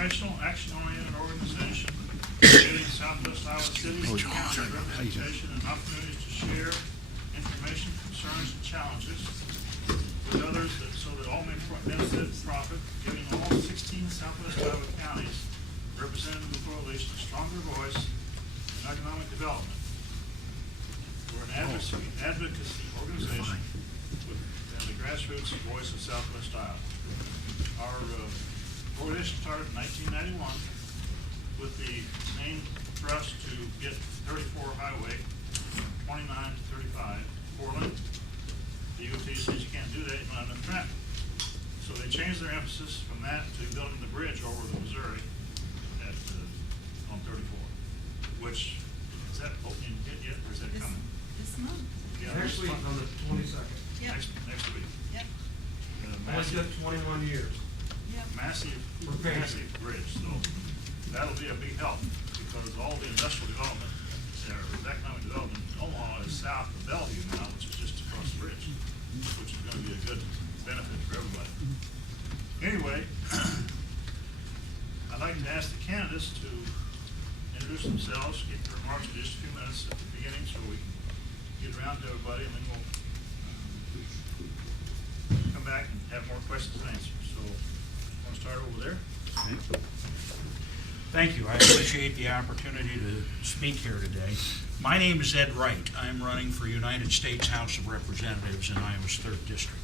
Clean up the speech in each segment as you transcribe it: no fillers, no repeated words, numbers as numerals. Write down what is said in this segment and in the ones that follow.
professional, action-oriented organization giving Southwest Iowa cities and counties representation and opportunities to share information, concerns, and challenges with others so that all may benefit and profit, giving all 16 Southwest Iowa counties represented in the coalition a stronger voice in economic development. We're an advocacy organization and the grassroots voice of Southwest Iowa. Our coalition started in 1991 with the main thrust to get 34 highway, 29 to 35, Portland. The UT says you can't do that, you don't have enough traffic. So they changed their emphasis from that to building the bridge over the Missouri at, on 34, which, is that opening yet, or is that coming? This month. Yeah, Next week on the 22nd. Yep. Next week. Yep. Only took 21 years. Yep. Massive Repair. bridge, so that'll be a big help, because all the industrial development, or economic development in Omaha is south of Bellevue now, which is just across the bridge, which is gonna be a good benefit for everybody. Anyway, I'd like to ask the candidates to introduce themselves, get their remarks in just a few minutes at the beginning, so we can get around to everybody, and then we'll come back and have more questions and answers. So, want to start over there? Thank you. I appreciate the opportunity to speak here today. My name is Ed Wright. I'm running for United States House of Representatives in Iowa's 3rd District.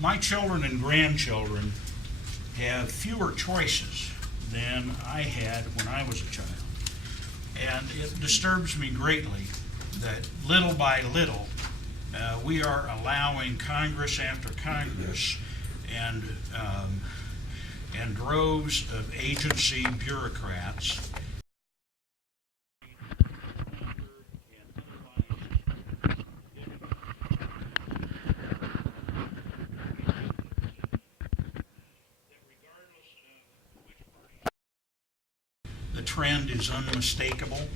My children and grandchildren have fewer choices than I had when I was a child. And it disturbs me greatly that little by little we are allowing Congress after Congress and droves of agency bureaucrats the trend is unmistakable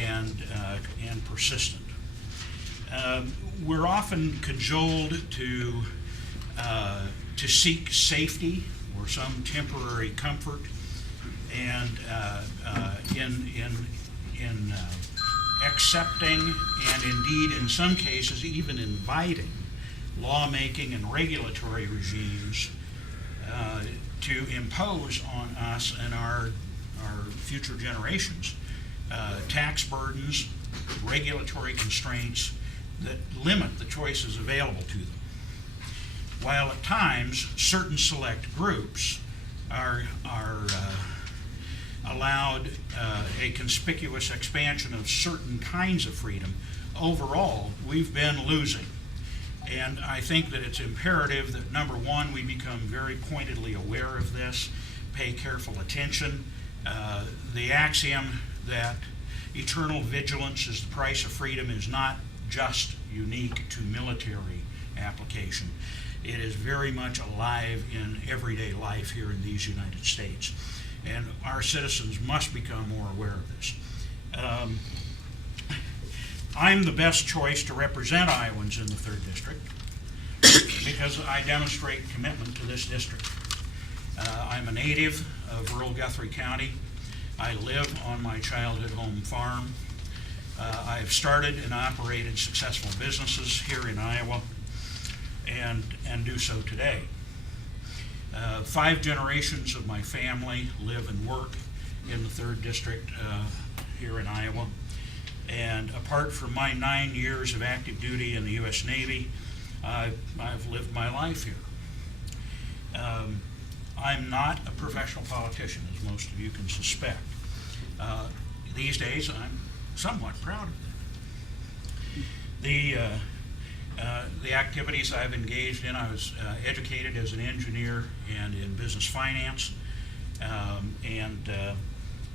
and persistent. We're often cajoled to seek safety or some temporary comfort, and in accepting and indeed in some cases even inviting lawmaking and regulatory regimes to impose on us and our future generations tax burdens, regulatory constraints that limit the choices available to them. While at times certain select groups are allowed a conspicuous expansion of certain kinds of freedom, overall we've been losing. And I think that it's imperative that, number one, we become very pointedly aware of this, pay careful attention. The axiom that eternal vigilance is the price of freedom is not just unique to military application. It is very much alive in everyday life here in these United States. And our citizens must become more aware of this. I'm the best choice to represent Iowans in the 3rd District because I demonstrate commitment to this district. I'm a native of rural Guthrie County. I live on my childhood home farm. I've started and operated successful businesses here in Iowa and do so today. 5 generations of my family live and work in the 3rd District here in Iowa. And apart from my 9 years of active duty in the U.S. Navy, I've lived my life here. I'm not a professional politician, as most of you can suspect. These days, I'm somewhat proud of that. The activities I've engaged in, I was educated as an engineer and in business finance, and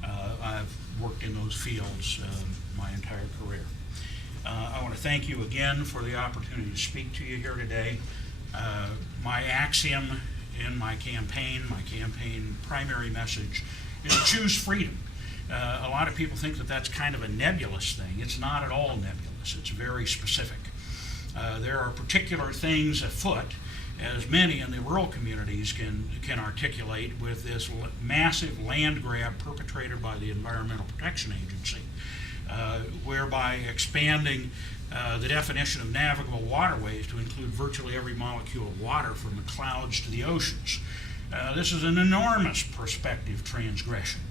I've worked in those fields my entire career. I want to thank you again for the opportunity to speak to you here today. My axiom in my campaign primary message is choose freedom. A lot of people think that that's kind of a nebulous thing. It's not at all nebulous. It's very specific. There are particular things afoot as many in the rural communities can articulate, with this massive land grab perpetrated by the Environmental Protection Agency, whereby expanding the definition of navigable waterways to include virtually every molecule of water from the clouds to the oceans. This is an enormous prospective transgression,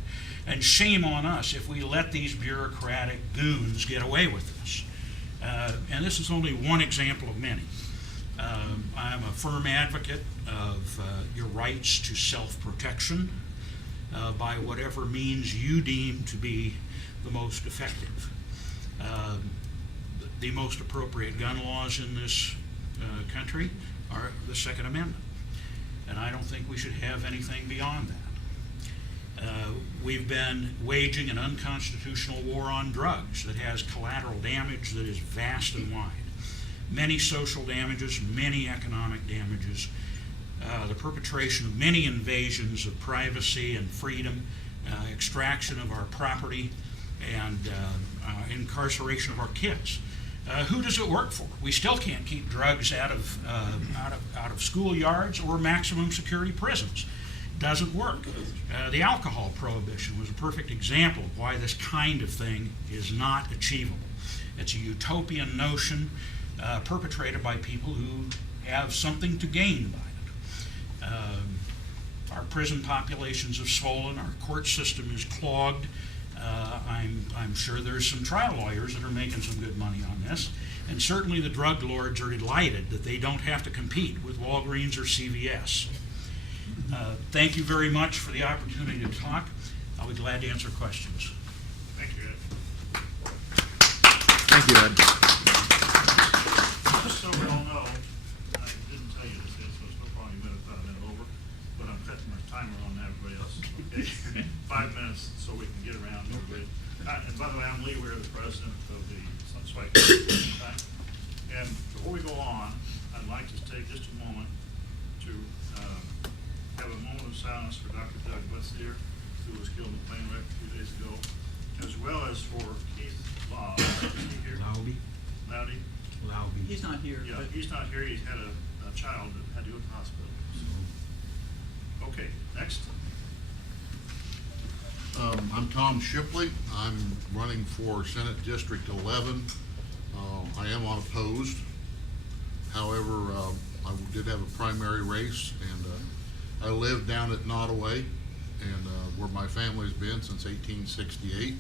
and shame on us if we let these bureaucratic goons get away with this. And this is only one example of many. I'm a firm advocate of your rights to self-protection by whatever means you deem to be the most effective. The most appropriate gun laws in this country are the Second Amendment, and I don't think we should have anything beyond that. We've been waging an unconstitutional war on drugs that has collateral damage that is vast and wide. Many social damages, many economic damages, the perpetration of many invasions of privacy and freedom, extraction of our property, and incarceration of our kids. Who does it work for? We still can't keep drugs out of schoolyards or maximum security prisons. Doesn't work. The alcohol prohibition was a perfect example of why this kind of thing is not achievable. It's a utopian notion perpetrated by people who have something to gain by it. Our prison populations have swollen. Our court system is clogged. I'm sure there's some trial lawyers that are making some good money on this. And certainly the drug lords are delighted that they don't have to compete with Walgreens or CVS. Thank you very much for the opportunity to talk. I'll be glad to answer questions. Thank you, Ed. Thank you, Ed. Just so we all know, I didn't tell you this, Ed, so it's no problem, you about a minute over, but I'm cutting my timer on everybody else, okay? 5 minutes so we can get around to everybody. And by the way, I'm Lee Weir, the president of the SWICO. And before we go on, I'd like to take just a moment to have a moment of silence for Dr. Doug Wetzier, who was killed in a plane wreck a few days ago, as well as for Keith Law. Is he here? Loudy? He's not here. Yeah, but he's not here. He's had a child that had to go to the hospital. So. Okay, next. I'm Tom Shipley. I'm running for Senate District 11. I am unopposed. However, I did have a primary race, and I live down at Nottoway, and where my family's been since 1868.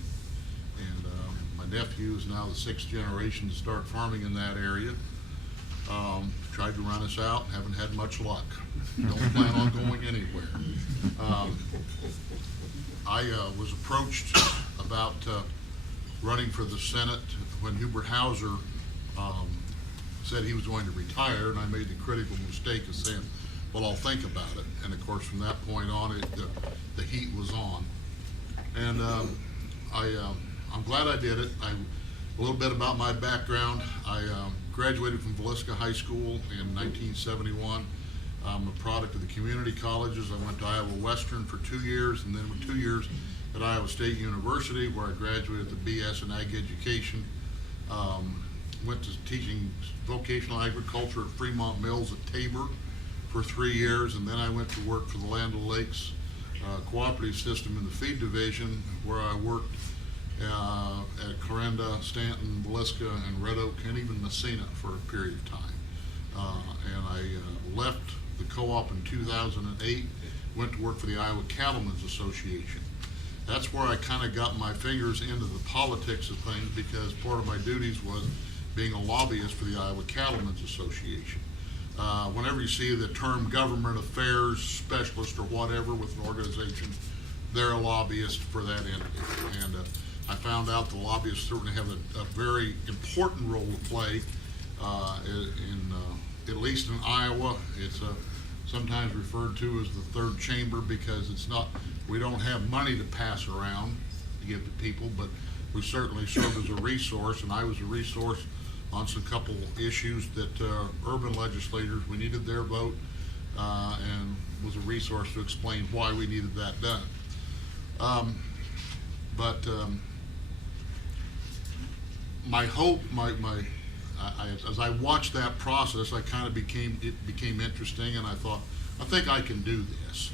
And my nephew is now the 6th generation to start farming in that area. Tried to run us out, haven't had much luck. Don't plan on going anywhere. I was approached about running for the Senate when Hubert Hauser said he was going to retire, and I made the critical mistake of saying, well, I'll think about it. And of course, from that point on, the heat was on. And I'm glad I did it. A little bit about my background. I graduated from Villisca High School in 1971. I'm a product of the community colleges. I went to Iowa Western for 2 years, and then 2 years at Iowa State University, where I graduated with a BS in Ag Education. Went to teaching vocational agriculture at Fremont Mills at Tabor for 3 years, and then I went to work for the Land O'Lakes cooperative system in the feed division, where I worked at Clarinda, Stanton, Villisca, and Red Oak, and even Messina for a period of time. And I left the co-op in 2008, went to work for the Iowa Cattlemen's Association. That's where I kind of got my fingers into the politics of things, because part of my duties was being a lobbyist for the Iowa Cattlemen's Association. Whenever you see the term government affairs specialist or whatever with an organization, they're a lobbyist for that entity. And I found out the lobbyists certainly have a very important role to play at least in Iowa. It's sometimes referred to as the third chamber, because we don't have money to pass around to give to people, but we certainly serve as a resource, and I was a resource on some couple issues that urban legislators, we needed their vote, and was a resource to explain why we needed that done. My hope, as I watched that process, it became interesting, and I thought, I think I can do this.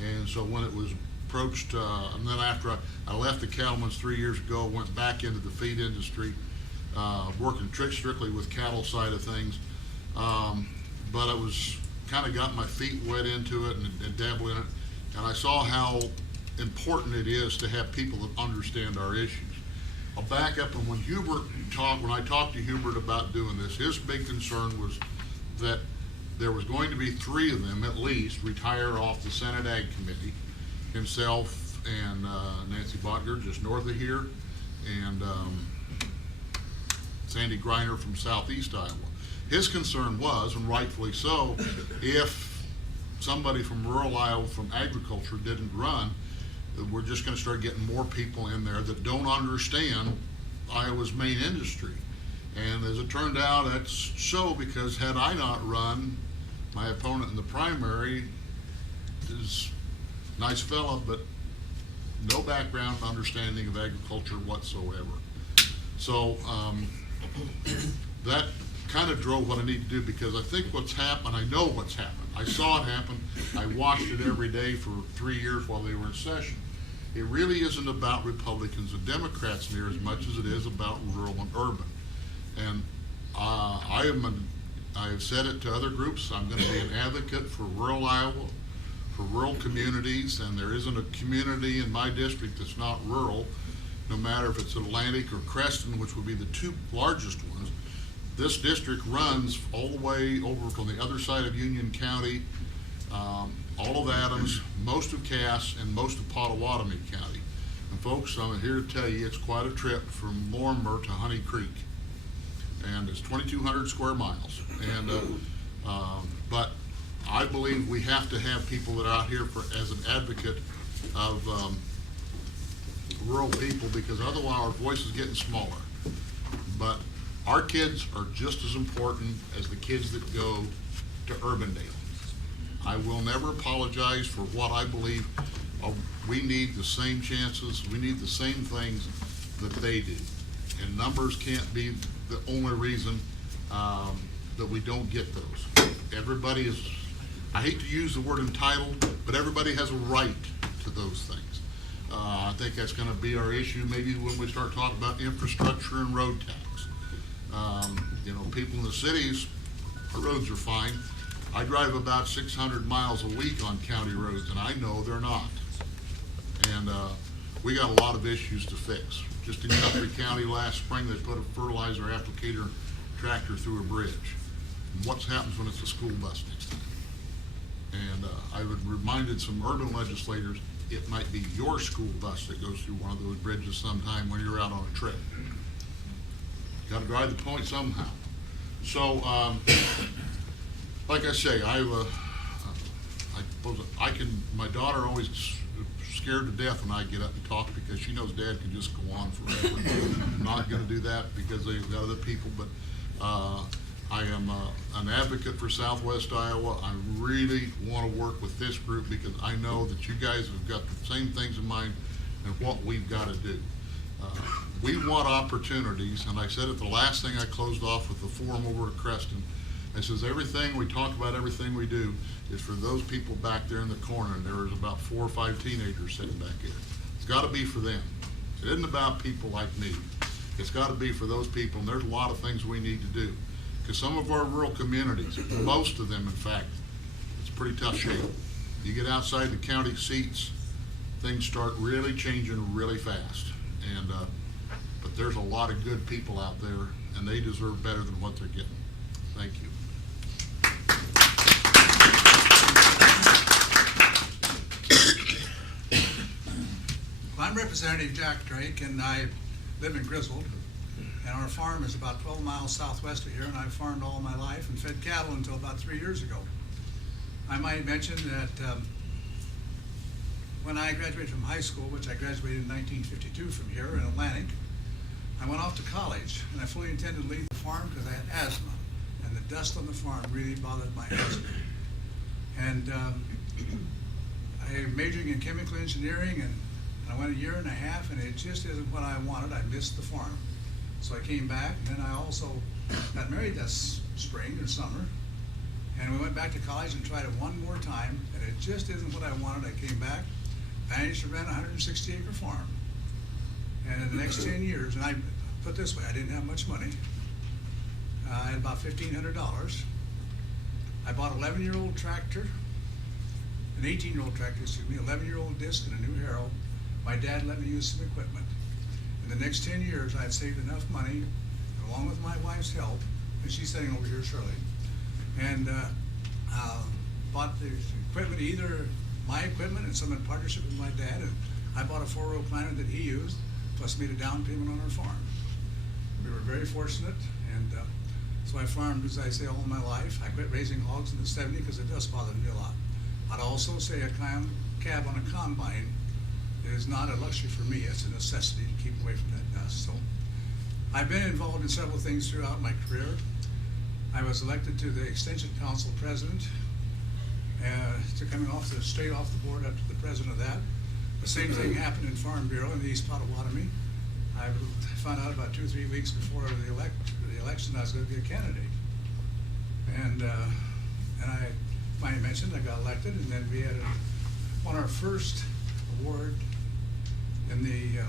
And so when it was approached, and then after I left the cattlemen's 3 years ago, went back into the feed industry, working strictly with cattle side of things. But I was kind of got my feet wet into it and dabbled in it, and I saw how important it is to have people that understand our issues. I'll back up, and when I talked to Hubert about doing this, his big concern was that there was going to be 3 of them at least retire off the Senate Ag Committee, himself and Nancy Botger just north of here, and Sandy Griner from southeast Iowa. His concern was, and rightfully so, if somebody from rural Iowa from agriculture didn't run, we're just going to start getting more people in there that don't understand Iowa's main industry. And as it turned out, that's so, because had I not run, my opponent in the primary is a nice fella, but no background understanding of agriculture whatsoever. So that kind of drove what I need to do, because I think what's happened, I know what's happened. I saw it happen. I watched it every day for 3 years while they were in session. It really isn't about Republicans and Democrats near as much as it is about rural and urban. And I have said it to other groups, I'm going to be an advocate for rural Iowa, for rural communities, and there isn't a community in my district that's not rural, no matter if it's Atlantic or Creston, which would be the 2 largest ones. This district runs all the way over from the other side of Union County, all of Adams, most of Cass, and most of Pottawatomie County. And folks, I'm here to tell you, it's quite a trip from Lorimer to Honey Creek. And it's 2,200 square miles. And but I believe we have to have people that are out here as an advocate of rural people, because otherwise our voice is getting smaller. But our kids are just as important as the kids that go to Urbandale. I will never apologize for what I believe. We need the same chances, we need the same things that they do. And numbers can't be the only reason that we don't get those. Everybody is, I hate to use the word entitled, but everybody has a right to those things. I think that's going to be our issue maybe when we start talking about infrastructure and road tax. People in the cities, our roads are fine. I drive about 600 miles a week on county roads, and I know they're not. And we got a lot of issues to fix. Just in Guthrie County last spring, they put a fertilizer applicator tractor through a bridge. And what happens when it's a school bus next time? And I would reminded some urban legislators, it might be your school bus that goes through one of those bridges sometime when you're out on a trip. Got to drive the point somehow. So, like I say, my daughter always scared to death when I get up and talk, because she knows Dad can just go on forever. I'm not going to do that because they've got other people, but I am an advocate for Southwest Iowa. I really want to work with this group because I know that you guys have got the same things in mind and what we've got to do. We want opportunities, and I said it the last thing I closed off with the forum over at Creston. I says everything we talk about, everything we do is for those people back there in the corner, and there's about 4 or 5 teenagers sitting back there. It's got to be for them. It isn't about people like me. It's got to be for those people, and there's a lot of things we need to do. Because some of our rural communities, most of them in fact, it's pretty tough shape. You get outside the county seats, things start really changing really fast. And but there's a lot of good people out there, and they deserve better than what they're getting. Thank you. I'm Representative Jack Drake, and I live in Griswold, and our farm is about 12 miles southwest of here, and I've farmed all my life and fed cattle until about 3 years ago. I might mention that when I graduated from high school, which I graduated in 1952 from here in Atlantic, I went off to college, and I fully intended to leave the farm because I had asthma, and the dust on the farm really bothered my asthma. And I majored in chemical engineering, and I went 1.5 years, and it just isn't what I wanted. I missed the farm. So I came back, and then I also got married that spring or summer, and we went back to college and tried it one more time, and it just isn't what I wanted. I came back, managed to rent a 160-acre farm, and in the next 10 years, and I put it this way, I didn't have much money. I had about $1,500. I bought an 11-year-old tractor, an 18-year-old tractor, excuse me, 11-year-old disc and a new harrow. My dad let me use some equipment. In the next 10 years, I had saved enough money, along with my wife's help, and she's sitting over here, Shirley, and bought the equipment, either my equipment and some in partnership with my dad, and I bought a 4-row planter that he used, plus made a down payment on our farm. We were very fortunate, and so I farmed, as I say, all my life. I quit raising hogs in the 70s because it does bother me a lot. I'd also say a cab on a combine is not a luxury for me, it's a necessity to keep away from that dust. So I've been involved in several things throughout my career. I was elected to the Extension Council president, to coming straight off the board up to the president of that. The same thing happened in Farm Bureau in the East Potawatomi. I found out about 2 or 3 weeks before the election I was going to be a candidate. And I finally mentioned I got elected, and then we had won our first award in the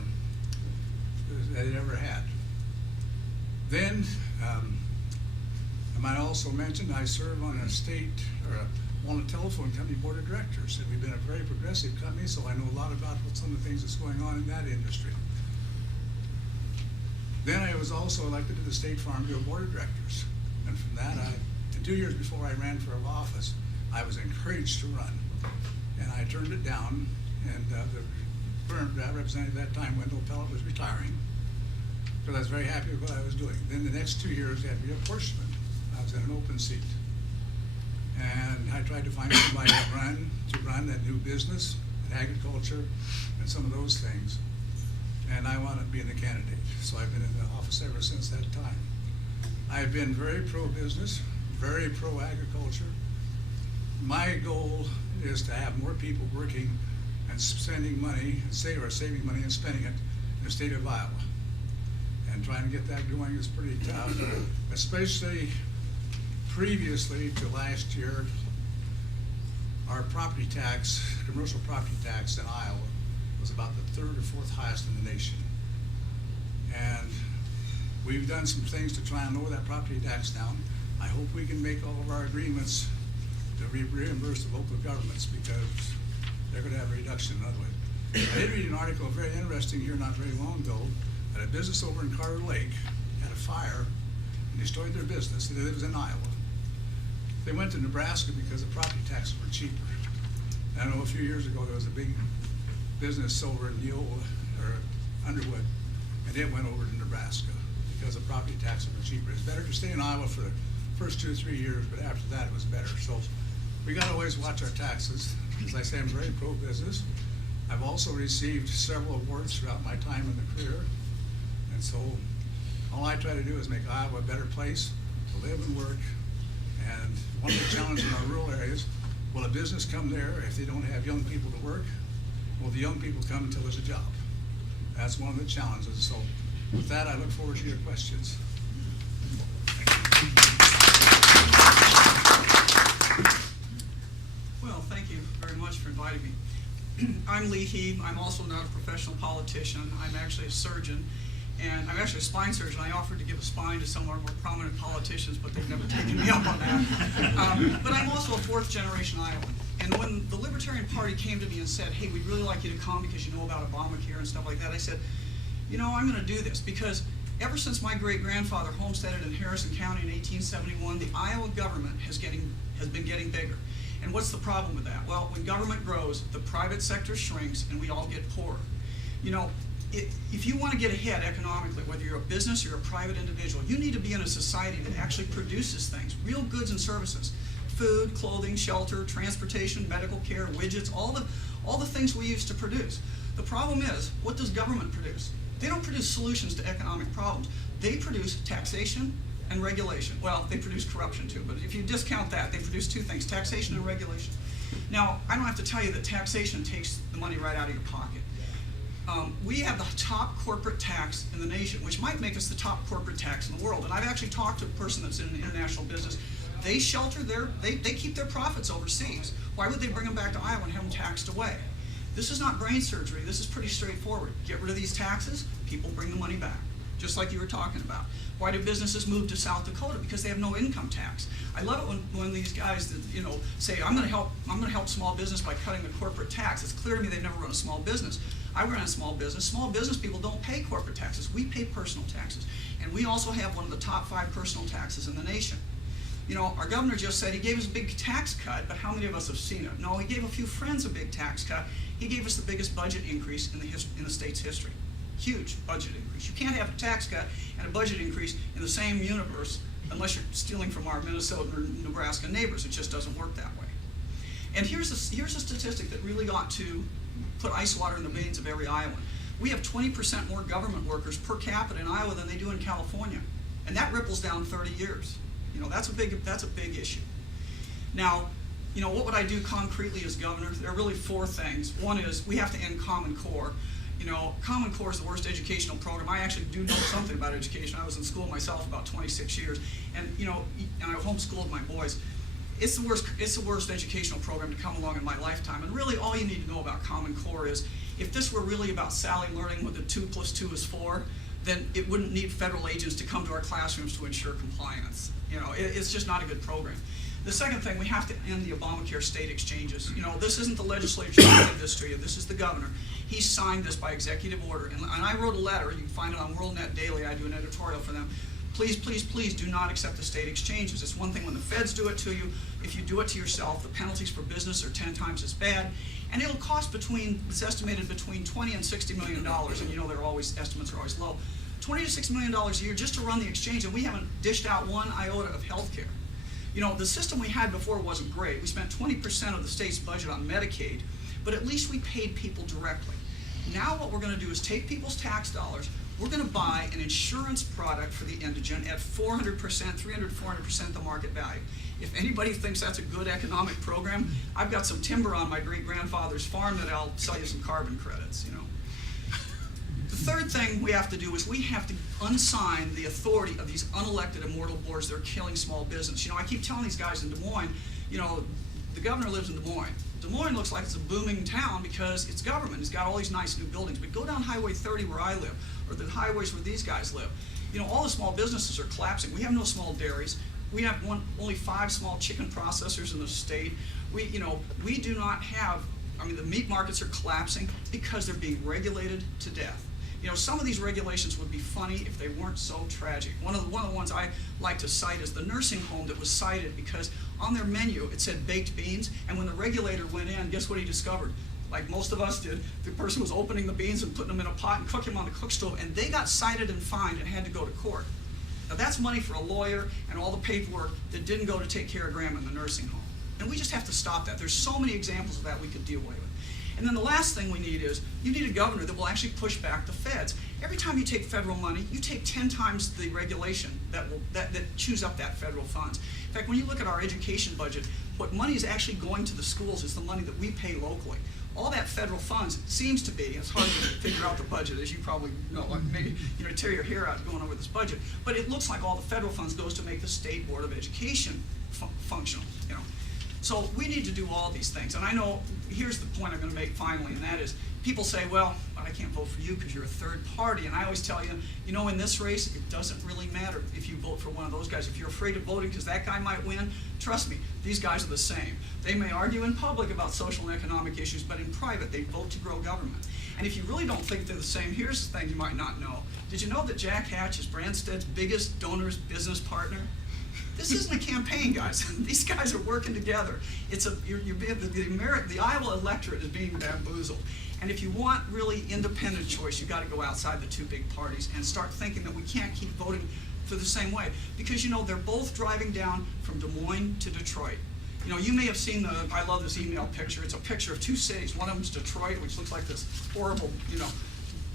that it ever had. Then I might also mention I serve on a state on a telephone company board of directors, and we've been a very progressive company, so I know a lot about some of the things that's going on in that industry. Then I was also elected to the State Farm Bureau Board of Directors, and from that, and 2 years before I ran for office, I was encouraged to run, and I turned it down, and the current representative at that time, Wendell Pellet, was retiring, because I was very happy with what I was doing. Then the next 2 years, they had reapportionment. I was in an open seat, and I tried to find somebody to run that new business, and agriculture, and some of those things. And I wound up being the candidate. So I've been in the office ever since that time. I've been very pro-business, very pro-agriculture. My goal is to have more people working and spending money, saving money and spending it in the state of Iowa. And trying to get that going is pretty tough, especially previously to last year. Our property tax, commercial property tax in Iowa, was about the 3rd or 4th highest in the nation. And we've done some things to try and lower that property tax down. I hope we can make all of our agreements to reimburse the local governments, because they're going to have a reduction in other ways. I did read an article, very interesting here not very long ago, that a business over in Carter Lake had a fire and destroyed their business. It was in Iowa. They went to Nebraska because the property taxes were cheaper. And I know a few years ago there was a big business over in Underwood, and it went over to Nebraska because the property taxes were cheaper. It's better to stay in Iowa for the first 2 or 3 years, but after that it was better. So we got to always watch our taxes. As I say, I'm very pro-business. I've also received several awards throughout my time in the career, and so all I try to do is make Iowa a better place to live and work. And one of the challenges in our rural areas, will a business come there if they don't have young people to work? Will the young people come until there's a job? That's one of the challenges. So with that, I look forward to your questions. Well, thank you very much for inviting me. I'm Lee Heeb. I'm also not a professional politician. I'm actually a surgeon, and I'm actually a spine surgeon. I offered to give a spine to some of our more prominent politicians, but they've never taken me up on that. But I'm also a 4th-generation Iowan. And when the Libertarian Party came to me and said, hey, we'd really like you to come because you know about Obamacare and stuff like that, I said, you know, I'm going to do this because ever since my great-grandfather homesteaded in Harrison County in 1871, the Iowa government has been getting bigger. And what's the problem with that? Well, when government grows, the private sector shrinks and we all get poorer. You know, if you want to get ahead economically, whether you're a business or you're a private individual, you need to be in a society that actually produces things, real goods and services. Food, clothing, shelter, transportation, medical care, widgets, all the things we use to produce. The problem is, what does government produce? They don't produce solutions to economic problems. They produce taxation and regulation. Well, they produce corruption too, but if you discount that, they produce 2 things, taxation and regulation. Now, I don't have to tell you that taxation takes the money right out of your pocket. We have the top corporate tax in the nation, which might make us the top corporate tax in the world. And I've actually talked to a person that's in international business. They shelter they keep their profits overseas. Why would they bring them back to Iowa and have them taxed away? This is not brain surgery. This is pretty straightforward. Get rid of these taxes, people bring the money back, just like you were talking about. Why do businesses move to South Dakota? Because they have no income tax. I love it when these guys that, say, I'm going to help small business by cutting the corporate tax. It's clear to me they've never run a small business. I run a small business. Small business people don't pay corporate taxes. We pay personal taxes. And we also have one of the top 5 personal taxes in the nation. Our governor just said he gave us a big tax cut, but how many of us have seen it? No, he gave a few friends a big tax cut. He gave us the biggest budget increase in the state's history. Huge budget increase. You can't have a tax cut and a budget increase in the same universe unless you're stealing from our Minnesota or Nebraska neighbors. It just doesn't work that way. And here's a statistic that really ought to put ice water in the veins of every Iowan. We have 20% more government workers per capita in Iowa than they do in California. And that ripples down 30 years. That's a big issue. Now, what would I do concretely as governor? There are really 4 things. One is we have to end Common Core. Common Core is the worst educational program. I actually do know something about education. I was in school myself about 26 years, and I homeschooled my boys. It's the worst educational program to come along in my lifetime. And really, all you need to know about Common Core is, if this were really about Sally learning what the 2 + 2 is 4, then it wouldn't need federal agents to come to our classrooms to ensure compliance. It's just not a good program. The second thing, we have to end the Obamacare state exchanges. This isn't the legislature that did this to you. This is the governor. He signed this by executive order. And I wrote a letter. You can find it on WorldNet Daily. I do an editorial for them. Please, please, please do not accept the state exchanges. It's one thing when the feds do it to you. If you do it to yourself, the penalties for business are 10 times as bad. And it'll cost it's estimated between $20 and $60 million. And estimates are always low. $20 to $60 million a year just to run the exchange, and we haven't dished out one iota of health care. The system we had before wasn't great. We spent 20% of the state's budget on Medicaid, but at least we paid people directly. Now what we're going to do is take people's tax dollars. We're going to buy an insurance product for the indigent at 400%, 400% the market value. If anybody thinks that's a good economic program, I've got some timber on my great-grandfather's farm that I'll sell you some carbon credits, The third thing we have to do is we have to unsign the authority of these unelected immortal boards that are killing small business. I keep telling these guys in Des Moines, the governor lives in Des Moines. Des Moines looks like it's a booming town because it's government. It's got all these nice new buildings. But go down Highway 30 where I live, or the highways where these guys live. All the small businesses are collapsing. We have no small dairies. We have only 5 small chicken processors in the state. We do not have, the meat markets are collapsing because they're being regulated to death. Some of these regulations would be funny if they weren't so tragic. One of the ones I like to cite is the nursing home that was cited because on their menu it said baked beans, and when the regulator went in, guess what he discovered? Like most of us did, the person was opening the beans and putting them in a pot and cooking them on the cook stove, and they got cited and fined and had to go to court. Now that's money for a lawyer and all the paperwork that didn't go to take care of grandma in the nursing home. And we just have to stop that. There's so many examples of that we could deal with. And then the last thing we need is, you need a governor that will actually push back the feds. Every time you take federal money, you take 10 times the regulation that chews up that federal funds. In fact, when you look at our education budget, what money is actually going to the schools is the money that we pay locally. All that federal funds seems to be, it's hard to figure out the budget, as you probably know, maybe tear your hair out going over this budget, but it looks like all the federal funds goes to make the State Board of Education functional. So we need to do all these things. And I know, here's the point I'm going to make finally, and that is, people say, well, but I can't vote for you because you're a third party. And I always tell you, in this race, it doesn't really matter if you vote for one of those guys. If you're afraid of voting because that guy might win, trust me, these guys are the same. They may argue in public about social and economic issues, but in private, they vote to grow government. And if you really don't think they're the same, here's the thing you might not know. Did you know that Jack Hatch is Branstad's biggest donor's business partner? This isn't a campaign, guys. These guys are working together. The Iowa electorate is being bamboozled. And if you want really independent choice, you've got to go outside the 2 big parties and start thinking that we can't keep voting for the same way. Because, they're both driving down from Des Moines to Detroit. You may have seen I love this email picture. It's a picture of 2 cities. One of them is Detroit, which looks like this horrible,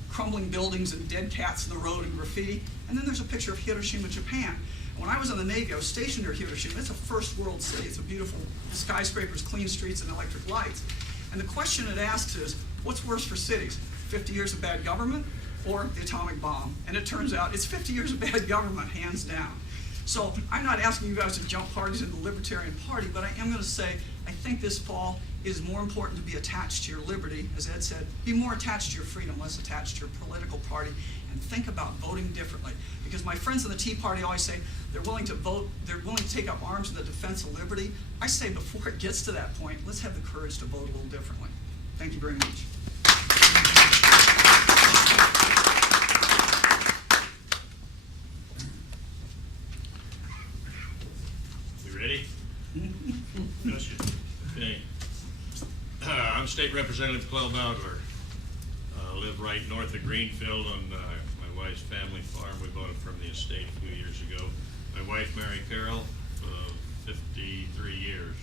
crumbling buildings and dead cats in the road and graffiti. And then there's a picture of Hiroshima, Japan. When I was in the Navy, I was stationed near Hiroshima. It's a first world city. It's a beautiful skyscrapers, clean streets, and electric lights. And the question it asks is, what's worse for cities? 50 years of bad government or the atomic bomb. And it turns out it's 50 years of bad government, hands down. So I'm not asking you guys to jump parties in the Libertarian Party, but I am going to say I think this fall is more important to be attached to your liberty, as Ed said, be more attached to your freedom, less attached to your political party, and think about voting differently. Because my friends in the Tea Party always say they're willing to vote, they're willing to take up arms in the defense of liberty. I say before it gets to that point, let's have the courage to vote a little differently. Thank you very much. We ready? Yes, Okay. I'm State Representative Clell Bowdler. Live right north of Greenfield on my wife's family farm. We bought it from the estate a few years ago. My wife, Mary Carroll, 53 years.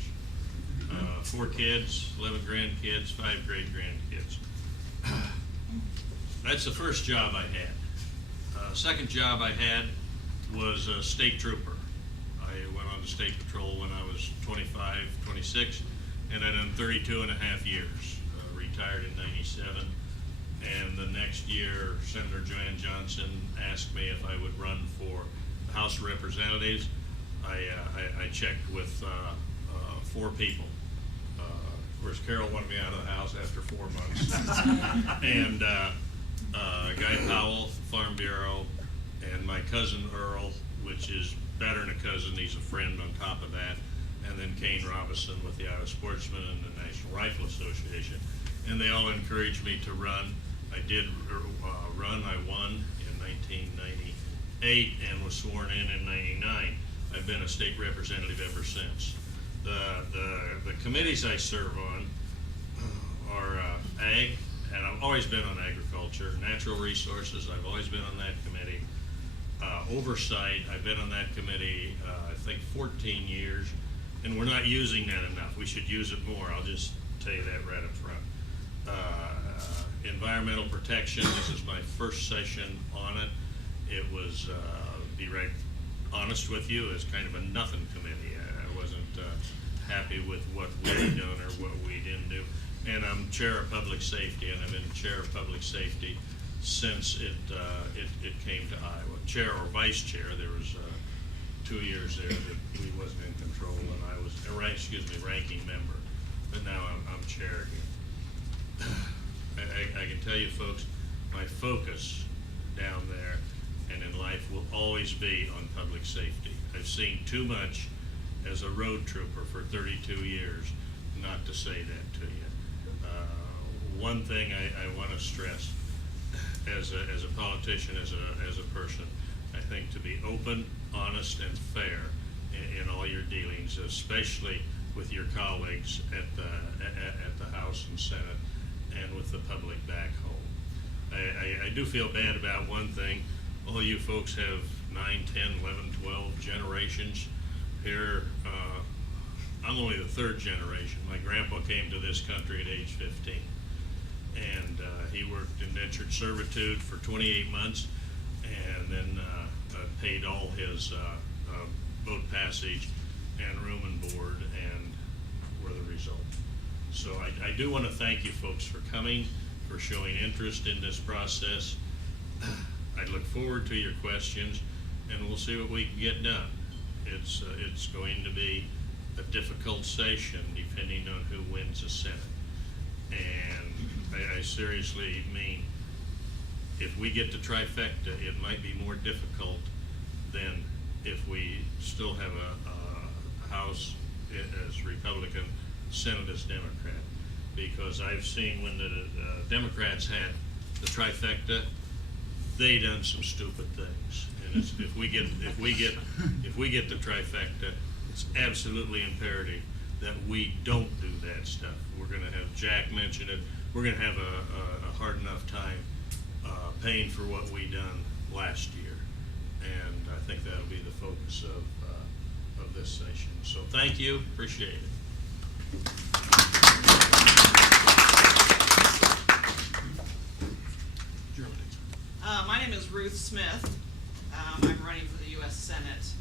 4 kids, 11 grandkids, 5 great-grandkids. That's the first job I had. Second job I had was a state trooper. I went on to state patrol when I was 25, 26, and I done 32 and a half years. Retired in 97, and the next year, Senator Joanne Johnson asked me if I would run for the House of Representatives. I checked with 4 people. Of course, Carol wanted me out of the house after 4 months. And Guy Powell, Farm Bureau, and my cousin Earl, which is better than a cousin, he's a friend on top of that, and then Kane Robinson with the Iowa Sportsman and the National Rifle Association. And they all encouraged me to run. I did run. I won in 1998 and was sworn in 99. I've been a state representative ever since. The committees I serve on are ag, and I've always been on agriculture. Natural resources, I've always been on that committee. Oversight, I've been on that committee, I think 14 years, and we're not using that enough. We should use it more. I'll just tell you that right up front. Environmental protection, this is my first session on it. It was, be right honest with you, it's kind of a nothing committee. I wasn't happy with what we had done or what we didn't do. And I'm chair of public safety, and I've been chair of public safety since it came to Iowa. Chair or vice chair, there was 2 years there that we wasn't in control, and I was, ranking member. But now I'm chair again. I can tell you folks, my focus down there and in life will always be on public safety. I've seen too much as a road trooper for 32 years not to say that to you. One thing I want to stress as a politician, as a person, I think to be open, honest, and fair in all your dealings, especially with your colleagues at the House and Senate and with the public back home. I do feel bad about one thing. All you folks have 9, 10, 11, 12 generations here. I'm only the 3rd generation. My grandpa came to this country at age 15. And he worked indentured servitude for 28 months and then paid all his boat passage and room and board, and were the result. So I do want to thank you folks for coming, for showing interest in this process. I look forward to your questions, and we'll see what we can get done. It's going to be a difficult session depending on who wins the Senate. And I seriously mean, if we get the trifecta, it might be more difficult than if we still have a House as Republican, Senate as Democrat. Because I've seen when the Democrats had the trifecta, they done some stupid things. And if we get the trifecta, it's absolutely imperative that we don't do that stuff. We're going to have, Jack mentioned it, we're going to have a hard enough time paying for what we done last year. And I think that'll be the focus of this session. So thank you, appreciate it. My name is Ruth Smith. I'm running for the U.S. Senate.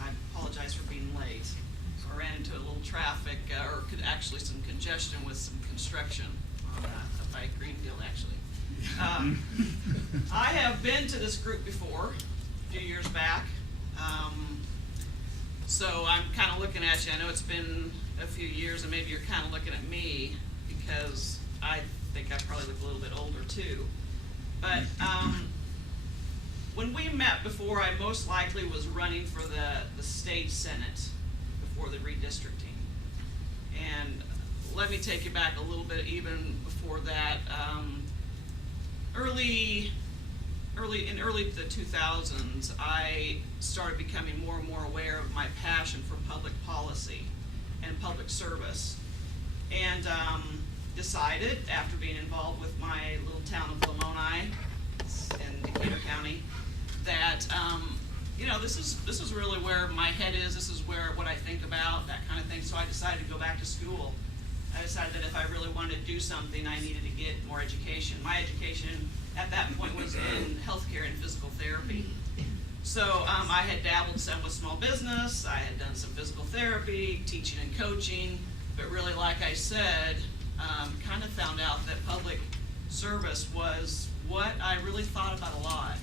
I apologize for being late. So I ran into a little traffic, actually some congestion with some construction on by Greenfield, actually. I have been to this group before, a few years back. So I'm kind of looking at you. I know it's been a few years, and maybe you're kind of looking at me because I think I probably look a little bit older too. But when we met before, I most likely was running for the state senate before the redistricting. And let me take you back a little bit even before that. Early the 2000s, I started becoming more and more aware of my passion for public policy and public service, and decided after being involved with my little town of Lamoni in Decatur County that this is really where my head is. This is where what I think about, that kind of thing. So I decided to go back to school. I decided that if I really wanted to do something, I needed to get more education. My education at that point was in healthcare and physical therapy. So I had dabbled some with small business. I had done some physical therapy, teaching and coaching, but really, like I said, kind of found out that public service was what I really thought about a lot.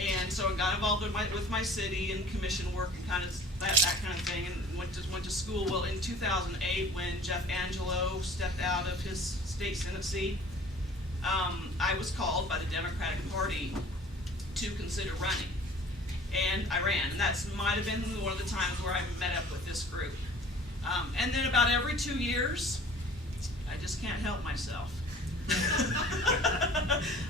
And so I got involved with my city and commission work and kind of that kind of thing, and went to school. Well, in 2008, when Jeff Angelo stepped out of his state senate seat, I was called by the Democratic Party to consider running, and I ran. And that might have been one of the times where I met up with this group. And then about every 2 years, I just can't help myself.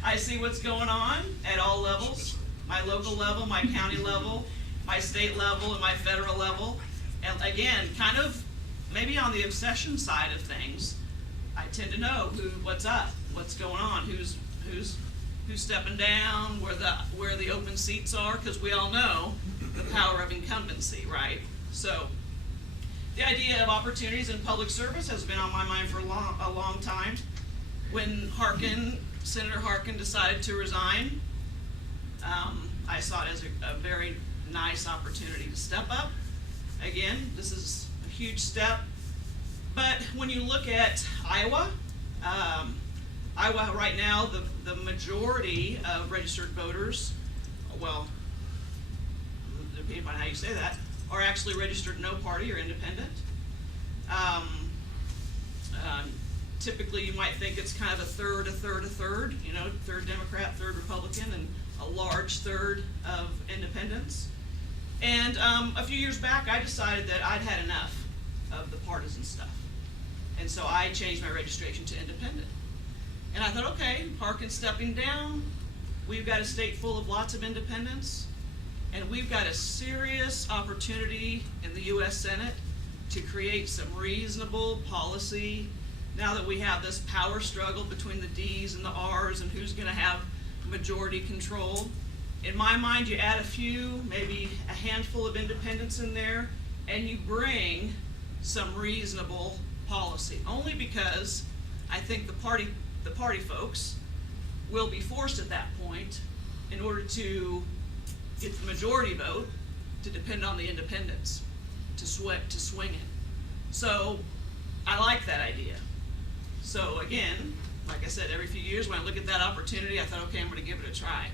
I see what's going on at all levels, my local level, my county level, my state level, and my federal level. And again, kind of maybe on the obsession side of things, I tend to know what's up, what's going on, who's stepping down, where the open seats are, because we all know the power of incumbency, right? So the idea of opportunities in public service has been on my mind for a long time. When Senator Harkin decided to resign, I saw it as a very nice opportunity to step up. Again, this is a huge step. But when you look at Iowa right now, the majority of registered voters, well, depending on how you say that, are actually registered no party or independent. Typically, you might think it's kind of a third, third Democrat, third Republican, and a large third of independents. And a few years back, I decided that I'd had enough of the partisan stuff. And so I changed my registration to independent. And I thought, okay, Harkin's stepping down. We've got a state full of lots of independents. And we've got a serious opportunity in the U.S. Senate to create some reasonable policy now that we have this power struggle between the D's and the R's and who's going to have majority control. In my mind, you add a few, maybe a handful of independents in there, and you bring some reasonable policy. Only because I think the party folks will be forced at that point, in order to get the majority vote, to depend on the independents to swing it. So I like that idea. So again, like I said, every few years when I look at that opportunity, I thought, okay, I'm going to give it a try.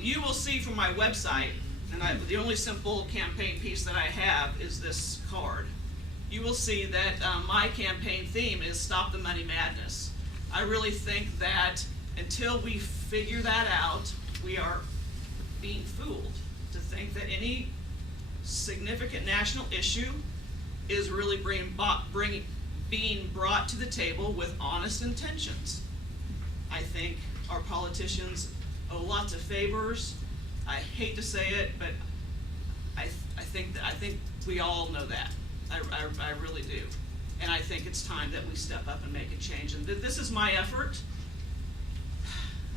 You will see from my website, and the only simple campaign piece that I have is this card. You will see that my campaign theme is Stop the Money Madness. I really think that until we figure that out, we are being fooled to think that any significant national issue is really being brought to the table with honest intentions. I think our politicians owe lots of favors. I hate to say it, but I think we all know that. I really do. And I think it's time that we step up and make a change. And this is my effort.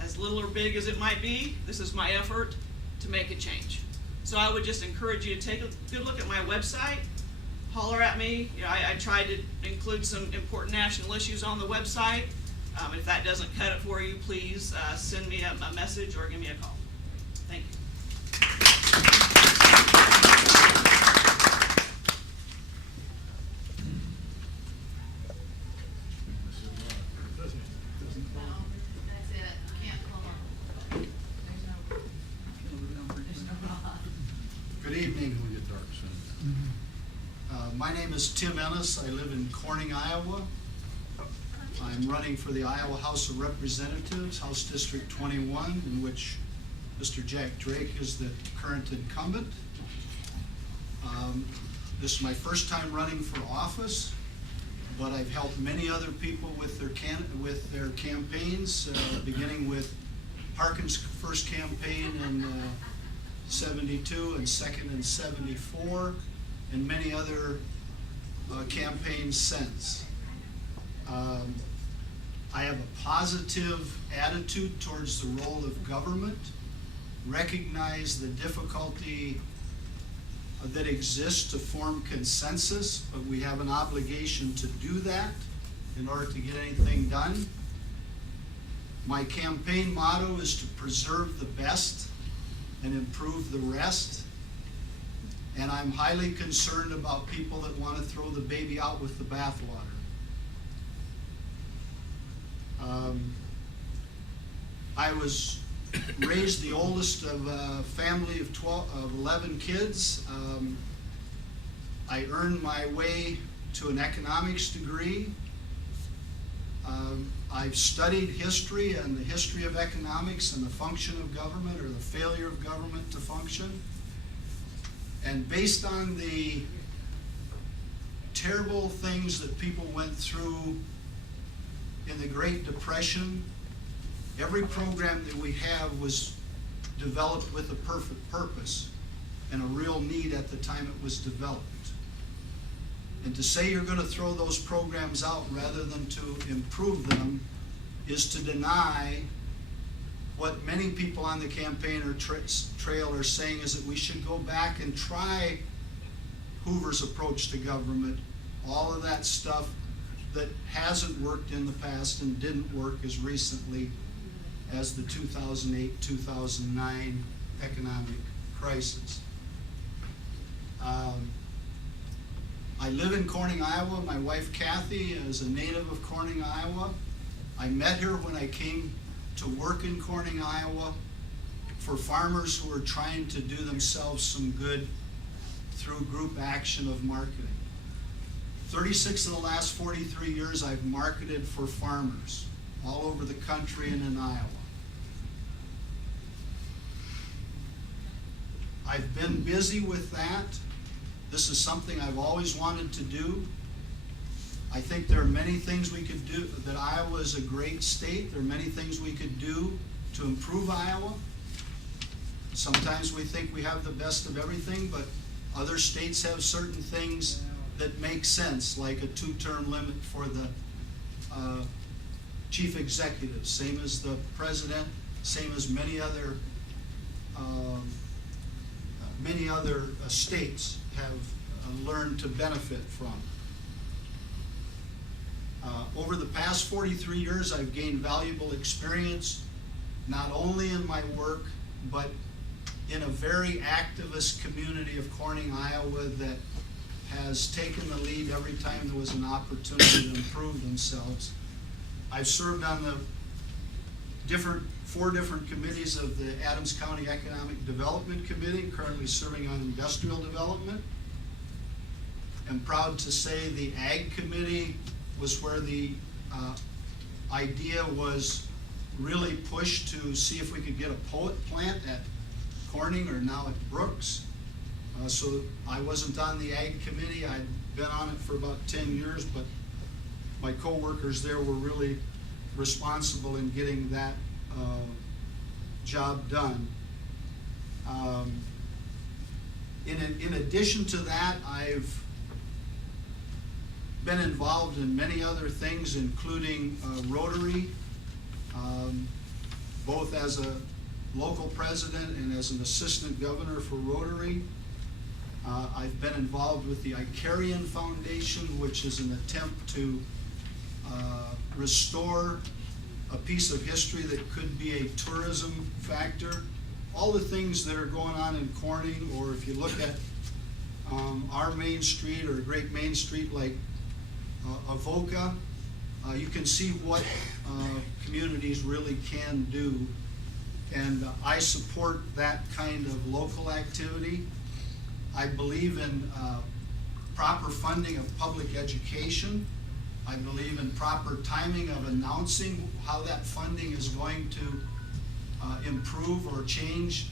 As little or big as it might be, this is my effort to make a change. So I would just encourage you to take a good look at my website, holler at me. I tried to include some important national issues on the website. If that doesn't cut it for you, please send me a message or give me a call. Thank you. That's it. I My name is Tim Ennis. I live in Corning, Iowa. I'm running for the Iowa House of Representatives, House District 21, in which Mr. Jack Drake is the current incumbent. This is my first time running for office, but I've helped many other people with their campaigns, beginning with Harkin's first campaign in 72 and second in 74, and many other campaigns since. I have a positive attitude towards the role of government, recognize the difficulty that exists to form consensus, but we have an obligation to do that in order to get anything done. My campaign motto is to preserve the best and improve the rest. And I'm highly concerned about people that want to throw the baby out with the bathwater. I was raised the oldest of a family of 11 kids. I earned my way to an economics degree. I've studied history and the history of economics and the function of government, or the failure of government to function. And based on the terrible things that people went through in the Great Depression, every program that we have was developed with a perfect purpose and a real need at the time it was developed. And to say you're going to throw those programs out rather than to improve them is to deny what many people on the campaign trail are saying, is that we should go back and try Hoover's approach to government, all of that stuff that hasn't worked in the past and didn't work as recently as the 2008-2009 economic crisis. I live in Corning, Iowa. My wife Kathy is a native of Corning, Iowa. I met her when I came to work in Corning, Iowa for farmers who were trying to do themselves some good through group action of marketing. 36 of the last 43 years I've marketed for farmers all over the country and in Iowa. I've been busy with that. This is something I've always wanted to do. I think there are many things we could do, that Iowa is a great state. There are many things we could do to improve Iowa. Sometimes we think we have the best of everything, but other states have certain things that make sense, like a 2-term limit for the chief executive, same as the president, same as many other states have learned to benefit from. Over the past 43 years, I've gained valuable experience, not only in my work, but in a very activist community of Corning, Iowa, that has taken the lead every time there was an opportunity to improve themselves. I've served on the 4 different committees of the Adams County Economic Development Committee, currently serving on industrial development. I'm proud to say the Ag Committee was where the idea was really pushed to see if we could get a poet plant at Corning, or now at Brooks. So I wasn't on the Ag Committee. I'd been on it for about 10 years, but my co-workers there were really responsible in getting that job done. In addition to that, I've been involved in many other things, including Rotary, both as a local president and as an assistant governor for Rotary. I've been involved with the Icarian Foundation, which is an attempt to restore a piece of history that could be a tourism factor. All the things that are going on in Corning, or if you look at our main street, or a great main street like Avoca, you can see what communities really can do. And I support that kind of local activity. I believe in proper funding of public education. I believe in proper timing of announcing how that funding is going to improve or change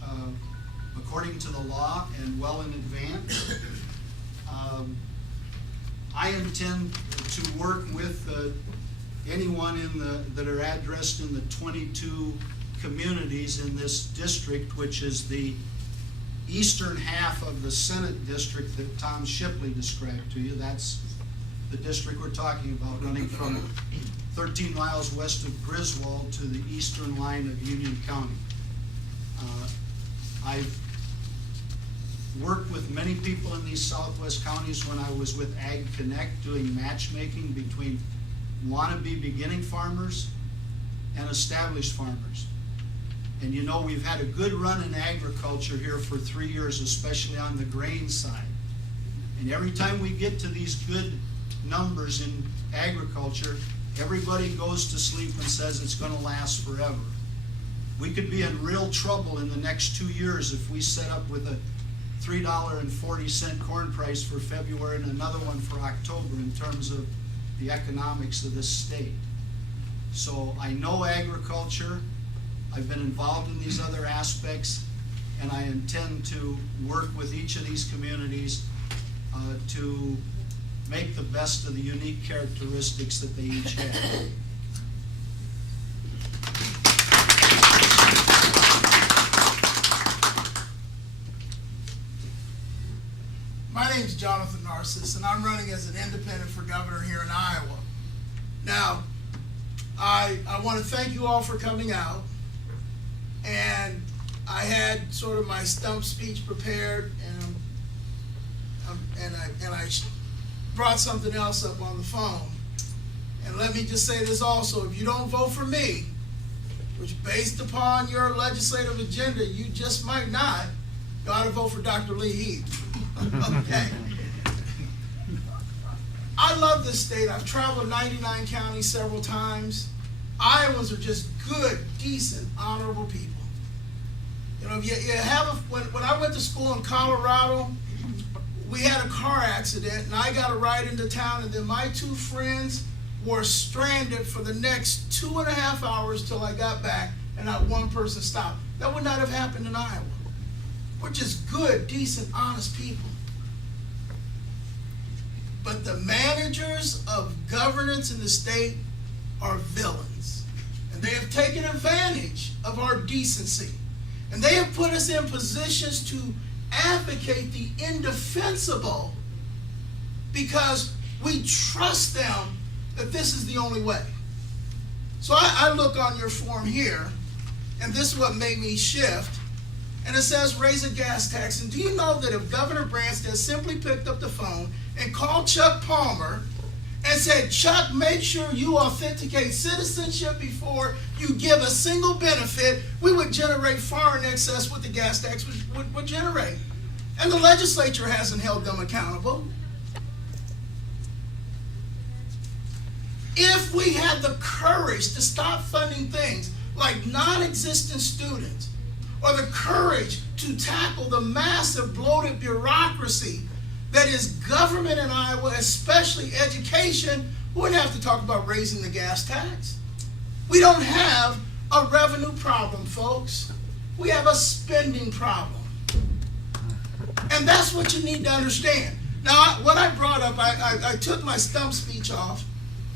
according to the law and well in advance. I intend to work with anyone that are addressed in the 22 communities in this district, which is the eastern half of the Senate district that Tom Shipley described to you. That's the district we're talking about, running from 13 miles west of Griswold to the eastern line of Union County. I've worked with many people in these southwest counties when I was with Ag Connect doing matchmaking between wannabe beginning farmers and established farmers. And you know, we've had a good run in agriculture here for 3 years, especially on the grain side. And every time we get to these good numbers in agriculture, everybody goes to sleep and says it's going to last forever. We could be in real trouble in the next 2 years if we set up with a $3.40 corn price for February and another one for October in terms of the economics of this state. So I know agriculture, I've been involved in these other aspects, and I intend to work with each of these communities to make the best of the unique characteristics that they each have. My name's Jonathan Narcissus, and I'm running as an independent for governor here in Iowa. Now, I want to thank you all for coming out, and I had sort of my stump speech prepared, and I brought something else up on the phone. And let me just say this also: if you don't vote for me, which based upon your legislative agenda, you just might not, you ought to vote for Dr. Lee Heath. Okay. I love this state. I've traveled 99 counties several times. Iowans are just good, decent, honorable people. You know, you have when I went to school in Colorado, we had a car accident, and I got a ride into town, and then my two friends were stranded for the next 2.5 hours till I got back, and not one person stopped. That would not have happened in Iowa. We're just good, decent, honest people. But the managers of governance in the state are villains. And they have taken advantage of our decency. And they have put us in positions to advocate the indefensible because we trust them that this is the only way. So I look on your form here, and this is what made me shift. And it says raise a gas tax. And do you know that if Governor Branstad simply picked up the phone and called Chuck Palmer and said, Chuck, make sure you authenticate citizenship before you give a single benefit, we would generate far in excess what the gas tax would generate. And the legislature hasn't held them accountable. If we had the courage to stop funding things like non-existent students, or the courage to tackle the massive bloated bureaucracy that is government in Iowa, especially education, we wouldn't have to talk about raising the gas tax. We don't have a revenue problem, folks. We have a spending problem. And that's what you need to understand. Now, what I brought up, I took my stump speech off,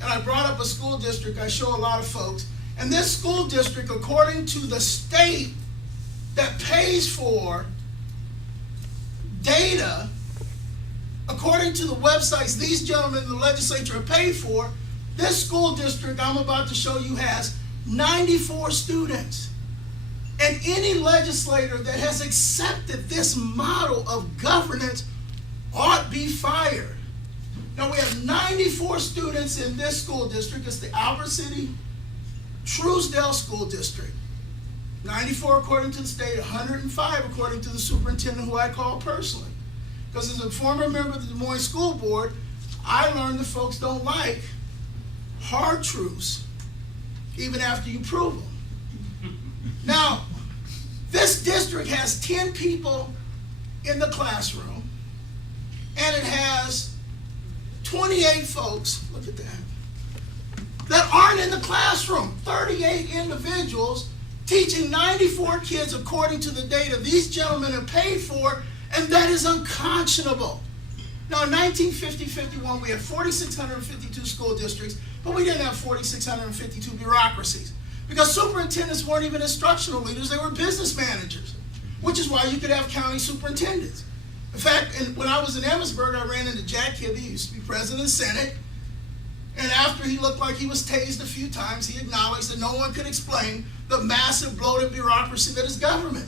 and I brought up a school district I show a lot of folks. And this school district, according to the state that pays for data, according to the websites these gentlemen in the legislature have paid for, this school district I'm about to show you has 94 students. And any legislator that has accepted this model of governance ought be fired. Now, we have 94 students in this school district. It's the Albert City Truesdale School District. 94 according to the state, 105 according to the superintendent, who I call personally. Because as a former member of the Des Moines School Board, I learned that folks don't like hard truths, even after you prove them. Now, this district has 10 people in the classroom, and it has 28 folks, look at that aren't in the classroom. 38 individuals teaching 94 kids according to the data these gentlemen have paid for, and that is unconscionable. Now, in 1950-51, we had 4,652 school districts, but we didn't have 4,652 bureaucracies, because superintendents weren't even instructional leaders, they were business managers, which is why you could have county superintendents. In fact, when I was in Emmitsburg, I ran into Jack Kibbe, he used to be president of the Senate, and after he looked like he was tased a few times, he acknowledged that no one could explain the massive bloated bureaucracy that is government.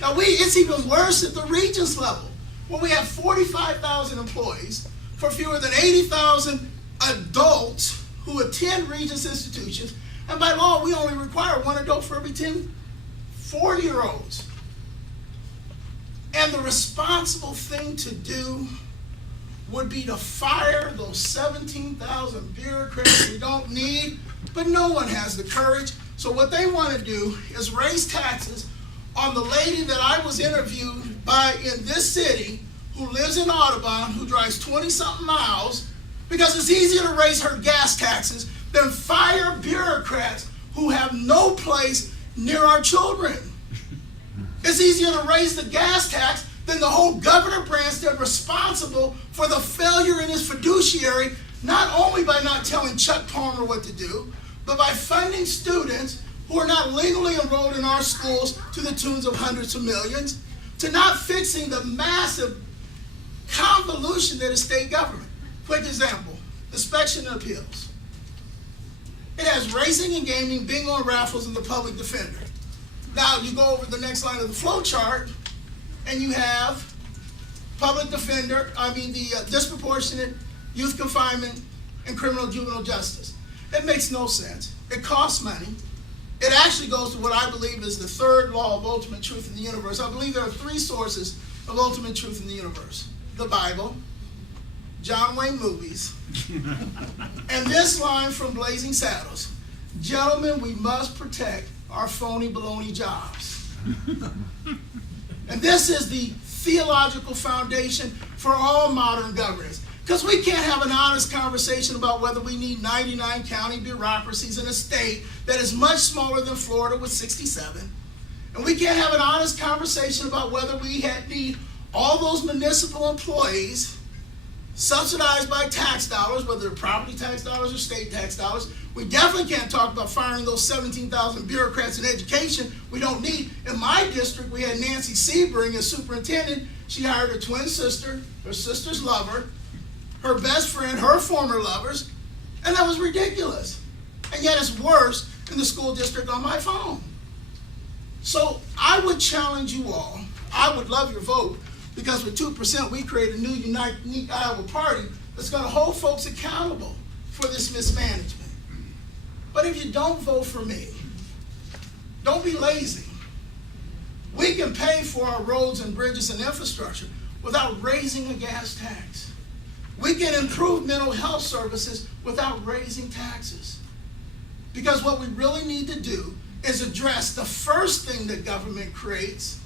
Now, it's even worse at the Regents level, where we have 45,000 employees for fewer than 80,000 adults who attend Regents institutions, and by law, we only require 1 adult for every 10 4-year-olds. And the responsible thing to do would be to fire those 17,000 bureaucrats we don't need, but no one has the courage. So what they want to do is raise taxes on the lady that I was interviewed by in this city who lives in Audubon, who drives 20-something miles, because it's easier to raise her gas taxes than fire bureaucrats who have no place near our children. It's easier to raise the gas tax than the whole Governor Branstad responsible for the failure in his fiduciary, not only by not telling Chuck Palmer what to do, but by funding students who are not legally enrolled in our schools to the tunes of hundreds of millions, to not fixing the massive convolution that is state government. Quick example, inspection and appeals. It has racing and gaming, bingo and raffles, and the public defender. Now you go over the next line of the flow chart, and you have public defender, the disproportionate youth confinement and criminal juvenile justice. It makes no sense. It costs money. It actually goes to what I believe is the third law of ultimate truth in the universe. I believe there are 3 sources of ultimate truth in the universe: the Bible, John Wayne movies, and this line from Blazing Saddles: gentlemen, we must protect our phony baloney jobs. And this is the theological foundation for all modern governance. Because we can't have an honest conversation about whether we need 99 county bureaucracies in a state that is much smaller than Florida with 67. And we can't have an honest conversation about whether we need all those municipal employees subsidized by tax dollars, whether they're property tax dollars or state tax dollars. We definitely can't talk about firing those 17,000 bureaucrats in education we don't need. In my district, we had Nancy Sebring as superintendent. She hired her twin sister, her sister's lover, her best friend, her former lovers, and that was ridiculous. And yet it's worse in the school district on my phone. So I would challenge you all. I would love your vote, because with 2%, we create a new unique Iowa party that's going to hold folks accountable for this mismanagement. But if you don't vote for me, don't be lazy. We can pay for our roads and bridges and infrastructure without raising a gas tax. We can improve mental health services without raising taxes. Because what we really need to do is address the first thing that government creates,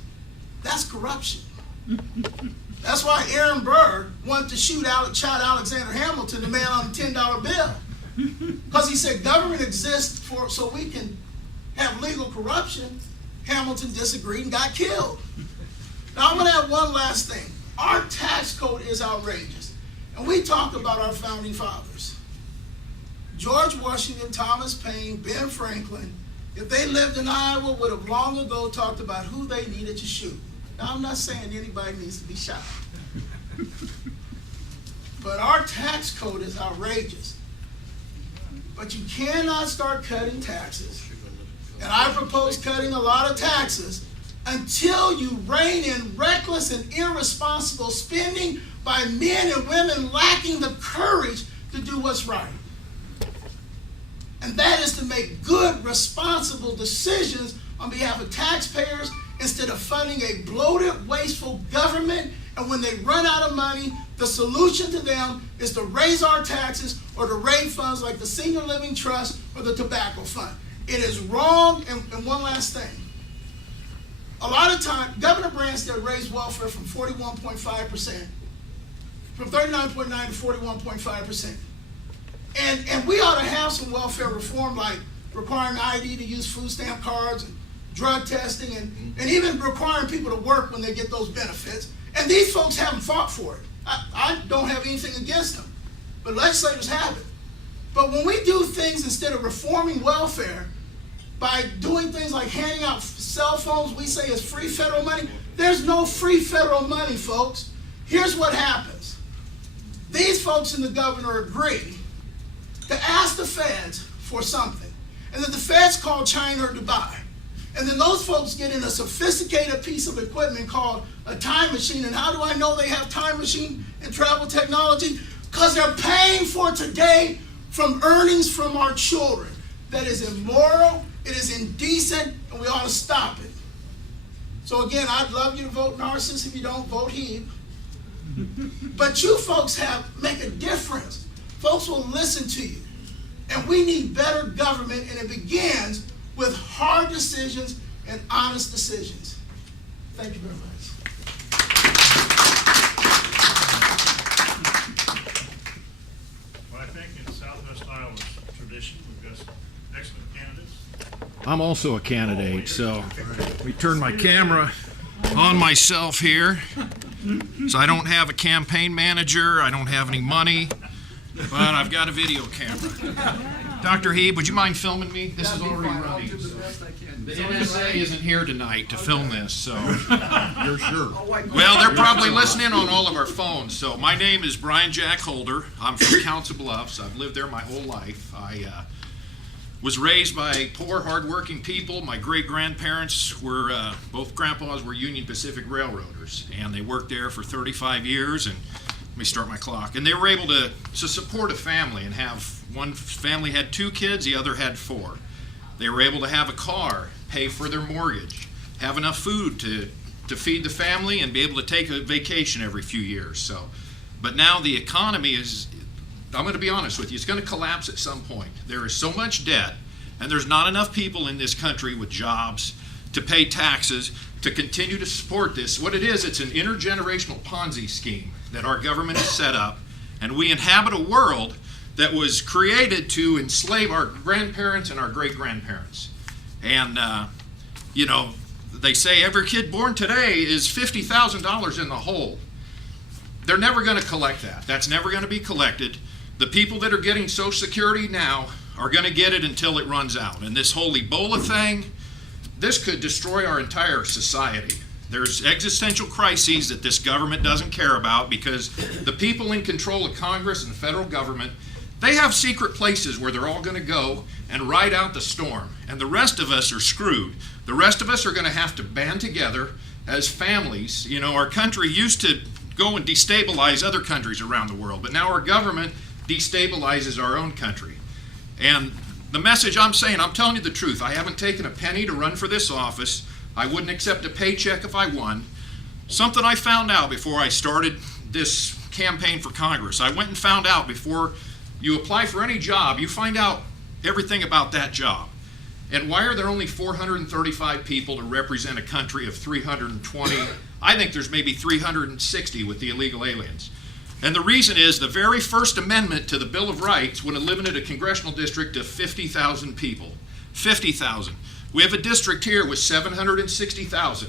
that's corruption. That's why Aaron Burr wanted to shoot Alexander Hamilton, the man on the $10 bill. Because he said government exists so we can have legal corruption. Hamilton disagreed and got killed. Now I'm going to add one last thing. Our tax code is outrageous. And we talk about our founding fathers. George Washington, Thomas Paine, Ben Franklin, if they lived in Iowa, would have long ago talked about who they needed to shoot. Now I'm not saying anybody needs to be shot. But our tax code is outrageous. But you cannot start cutting taxes, and I propose cutting a lot of taxes, until you rein in reckless and irresponsible spending by men and women lacking the courage to do what's right. And that is to make good, responsible decisions on behalf of taxpayers instead of funding a bloated, wasteful government. And when they run out of money, the solution to them is to raise our taxes or to raise funds like the Senior Living Trust or the Tobacco Fund. It is wrong. And one last thing. A lot of time, Governor Branstad raised welfare from 41.5% from 39.9 to 41.5%. And we ought to have some welfare reform, like requiring ID to use food stamp cards, and drug testing, and even requiring people to work when they get those benefits. And these folks haven't fought for it. I don't have anything against them, but legislators have it. But when we do things instead of reforming welfare, by doing things like handing out cell phones, we say it's free federal money. There's no free federal money, folks. Here's what happens. These folks and the governor agree to ask the feds for something. And then the feds call China or Dubai. And then those folks get in a sophisticated piece of equipment called a time machine. And how do I know they have time machine and travel technology? Because they're paying for today from earnings from our children. That is immoral, it is indecent, and we ought to stop it. So again, I'd love you to vote Narcissus. If you don't, vote Hebe. But you folks make a difference. Folks will listen to you. And we need better government, and it begins with hard decisions and honest decisions. Thank you very much. Well, I think in Southwest Iowa's tradition, we've got some excellent candidates. I'm also a candidate, so let me turn my camera on myself here. So I don't have a campaign manager, I don't have any money, but I've got a video camera. Dr. Hebe, would you mind filming me? This is already running. I'll do the best I can. The NSA isn't here tonight to film this, so. You're sure? Well, they're probably listening on all of our phones. So my name is Brian Jack Holder. I'm from Council Bluffs. I've lived there my whole life. I was raised by poor, hardworking people. My great-grandparents were, both grandpas were Union Pacific Railroaders, and they worked there for 35 years. And let me start my clock. And they were able to support a family and have, one family had 2 kids, the other had 4. They were able to have a car, pay for their mortgage, have enough food to feed the family, and be able to take a vacation every few years. So, but now the economy is, I'm going to be honest with you, it's going to collapse at some point. There is so much debt, and there's not enough people in this country with jobs to pay taxes to continue to support this. What it is, it's an intergenerational Ponzi scheme that our government has set up, and we inhabit a world that was created to enslave our grandparents and our great-grandparents. And, you know, they say every kid born today is $50,000 in the hole. They're never going to collect that. That's never going to be collected. The people that are getting Social Security now are going to get it until it runs out. And this whole Ebola thing, this could destroy our entire society. There's existential crises that this government doesn't care about because the people in control of Congress and the federal government, they have secret places where they're all going to go and ride out the storm. And the rest of us are screwed. The rest of us are going to have to band together as families. You know, our country used to go and destabilize other countries around the world, but now our government destabilizes our own country. And the message I'm saying, I'm telling you the truth. I haven't taken a penny to run for this office. I wouldn't accept a paycheck if I won. Something I found out before I started this campaign for Congress. I went and found out before you apply for any job, you find out everything about that job. And why are there only 435 people to represent a country of 320? I think there's maybe 360 with the illegal aliens. And the reason is the very first amendment to the Bill of Rights would have limited a congressional district of 50,000 people. 50,000. We have a district here with 760,000.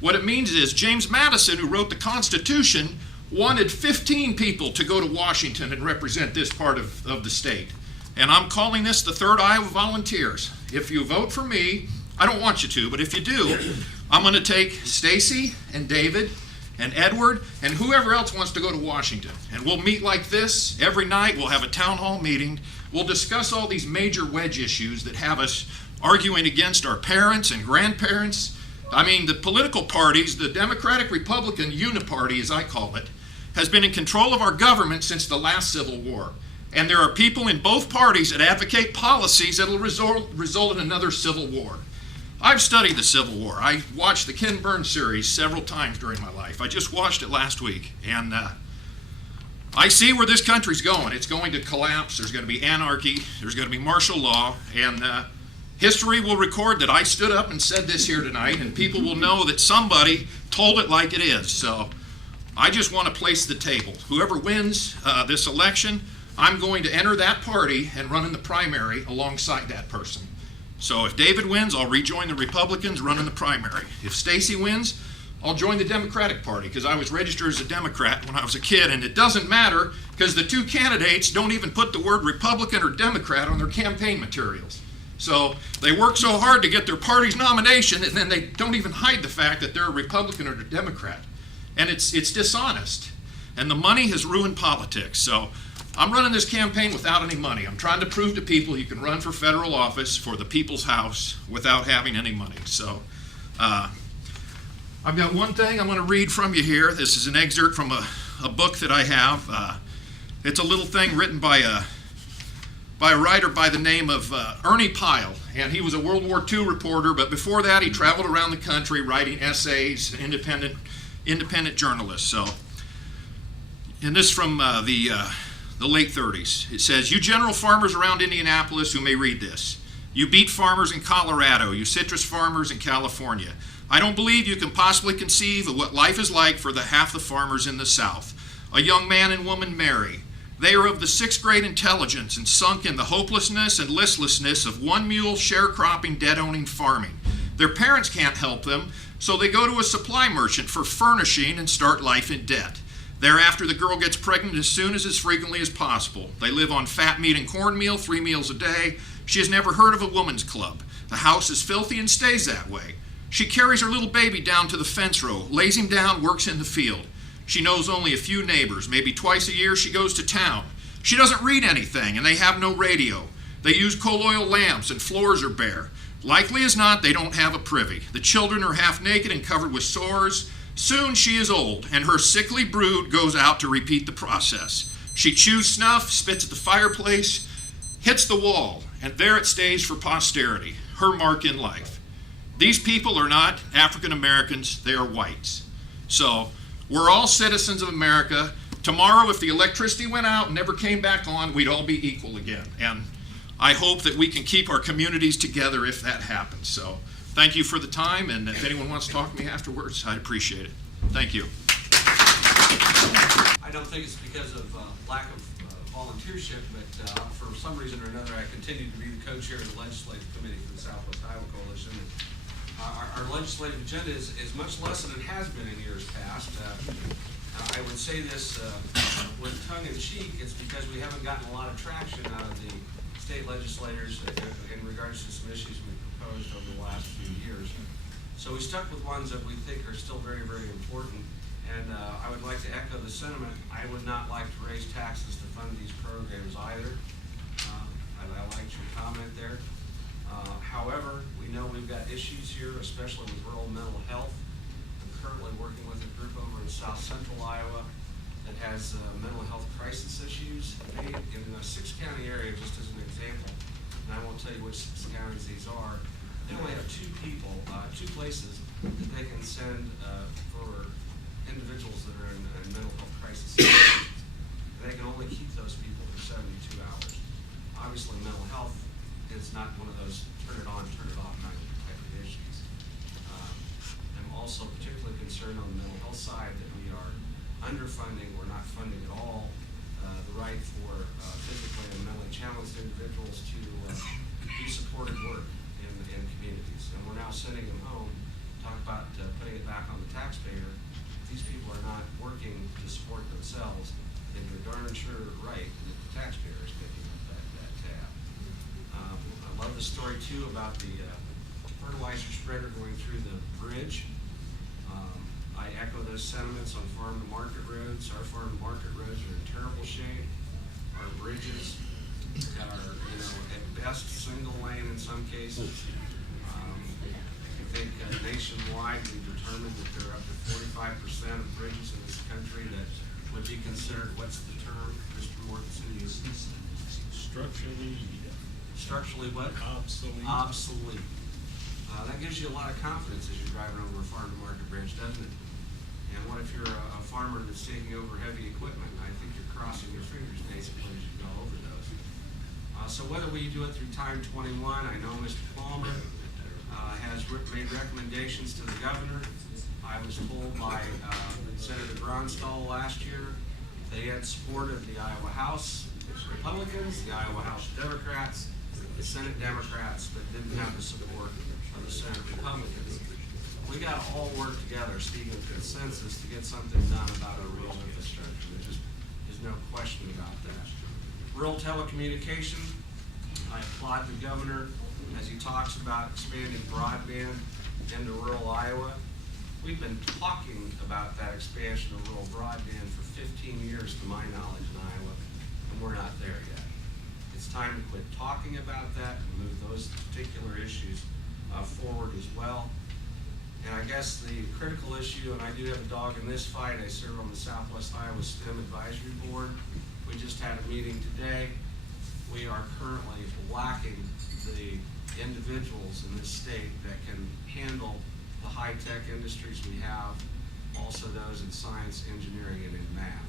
What it means is James Madison, who wrote the Constitution, wanted 15 people to go to Washington and represent this part of the state. And I'm calling this the Third Iowa Volunteers. If you vote for me, I don't want you to, but if you do, I'm going to take Stacy and David and Edward and whoever else wants to go to Washington. And we'll meet like this every night. We'll have a town hall meeting. We'll discuss all these major wedge issues that have us arguing against our parents and grandparents. I mean, the political parties, the Democratic Republican Uniparty, as I call it, has been in control of our government since the last Civil War. And there are people in both parties that advocate policies that will result in another Civil War. I've studied the Civil War. I watched the Ken Burns series several times during my life. I just watched it last week. And I see where this country's going. It's going to collapse. There's going to be anarchy. There's going to be martial law. And history will record that I stood up and said this here tonight, and people will know that somebody told it like it is. So I just want to place the table. Whoever wins this election, I'm going to enter that party and run in the primary alongside that person. So if David wins, I'll rejoin the Republicans, run in the primary. If Stacy wins, I'll join the Democratic Party, because I was registered as a Democrat when I was a kid, and it doesn't matter because the two candidates don't even put the word Republican or Democrat on their campaign materials. So they work so hard to get their party's nomination, and then they don't even hide the fact that they're a Republican or a Democrat. And it's dishonest. And the money has ruined politics. So I'm running this campaign without any money. I'm trying to prove to people you can run for federal office for the people's house without having any money. So I've got one thing I'm going to read from you here. This is an excerpt from a book that I have. It's a little thing written by a writer by the name of Ernie Pyle, and he was a World War II reporter, but before that he traveled around the country writing essays, independent journalist. So, and this from the late 30s. It says, "You general farmers around Indianapolis who may read this, you beet farmers in Colorado, you citrus farmers in California, I don't believe you can possibly conceive of what life is like for the half the farmers in the South. A young man and woman marry. They are of the 6th grade intelligence and sunk in the hopelessness and listlessness of one-mule sharecropping, debt-owning farming. Their parents can't help them, so they go to a supply merchant for furnishing and start life in debt. Thereafter, the girl gets pregnant as soon as frequently as possible. They live on fat meat and cornmeal 3 meals a day. She has never heard of a woman's club. The house is filthy and stays that way. She carries her little baby down to the fence row, lays him down, works in the field. She knows only a few neighbors. Maybe twice a year she goes to town. She doesn't read anything, and they have no radio. They use coal oil lamps, and floors are bare. Likely as not, they don't have a privy. The children are half naked and covered with sores. Soon she is old, and her sickly brood goes out to repeat the process. She chews snuff, spits at the fireplace, hits the wall, and there it stays for posterity, her mark in life. These people are not African Americans, they are whites. So we're all citizens of America. Tomorrow, if the electricity went out and never came back on, we'd all be equal again. And I hope that we can keep our communities together if that happens. So thank you for the time, and if anyone wants to talk to me afterwards, I'd appreciate it. Thank you. I don't think it's because of lack of volunteership, but for some reason or another, I continue to be the co-chair of the Legislative Committee for the Southwest Iowa Coalition. Our legislative agenda is much less than it has been in years past. I would say this with tongue-in-cheek, it's because we haven't gotten a lot of traction out of the state legislators in regards to some issues we've proposed over the last few years. So we stuck with ones that we think are still very, very important. And I would like to echo the sentiment. I would not like to raise taxes to fund these programs either. I liked your comment there. However, we know we've got issues here, especially with rural mental health. I'm currently working with a group over in South Central Iowa that has mental health crisis issues. They, in the 6-county area, just as an example, and I won't tell you which 6 counties these are, they only have 2 people, 2 places that they can send for individuals that are in mental health crisis situations. And they can only keep those people for 72 hours. Obviously, mental health is not one of those turn it on, turn it off type of issues. I'm also particularly concerned on the mental health side that we are underfunding or not funding at all the right for physically and mentally challenged individuals to do supported work in communities. And we're now sending them home, talk about putting it back on the taxpayer. These people are not working to support themselves, then you're darn sure right that the taxpayer is picking up that tab. I love the story too about the fertilizer spreader going through the bridge. I echo those sentiments on farm to market roads. Our farm to market roads are in terrible shape. Our bridges are, at best single lane in some cases. I think nationwide we've determined that there are up to 45% of bridges in this country that would be considered, what's the term, Mr. Mortensen? Structurally what? Obsolete. That gives you a lot of confidence as you're driving over a farm-to-market bridge, doesn't it? And what if you're a farmer that's taking over heavy equipment? I think you're crossing your fingers basically as you go over those. So whether we do it through Time 21, I know Mr. Palmer has made recommendations to the governor. I was told by Senator Grunstall last year, they had supported the Iowa House Republicans, the Iowa House Democrats, the Senate Democrats, but didn't have the support of the Senate Republicans. We gotta all work together, speaking of consensus, to get something done about our rural infrastructure. There's no question about that. Rural telecommunication, I applaud the governor as he talks about expanding broadband into rural Iowa. We've been talking about that expansion of rural broadband for 15 years, to my knowledge, in Iowa, and we're not there yet. It's time to quit talking about that and move those particular issues forward as well. And I guess the critical issue, and I do have a dog in this fight, I serve on the Southwest Iowa STEM Advisory Board. We just had a meeting today. We are currently lacking the individuals in this state that can handle the high-tech industries we have, also those in science, engineering, and in math.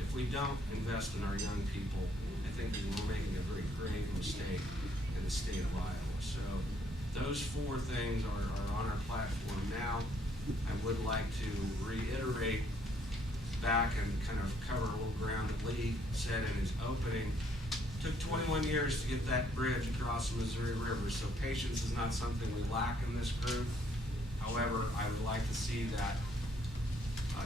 If we don't invest in our young people, I think we're making a very grave mistake in the state of Iowa. So those four things are on our platform now. I would like to reiterate back and kind of cover a little ground that Lee said in his opening. It took 21 years to get that bridge across the Missouri River, so patience is not something we lack in this group. However, I would like to see that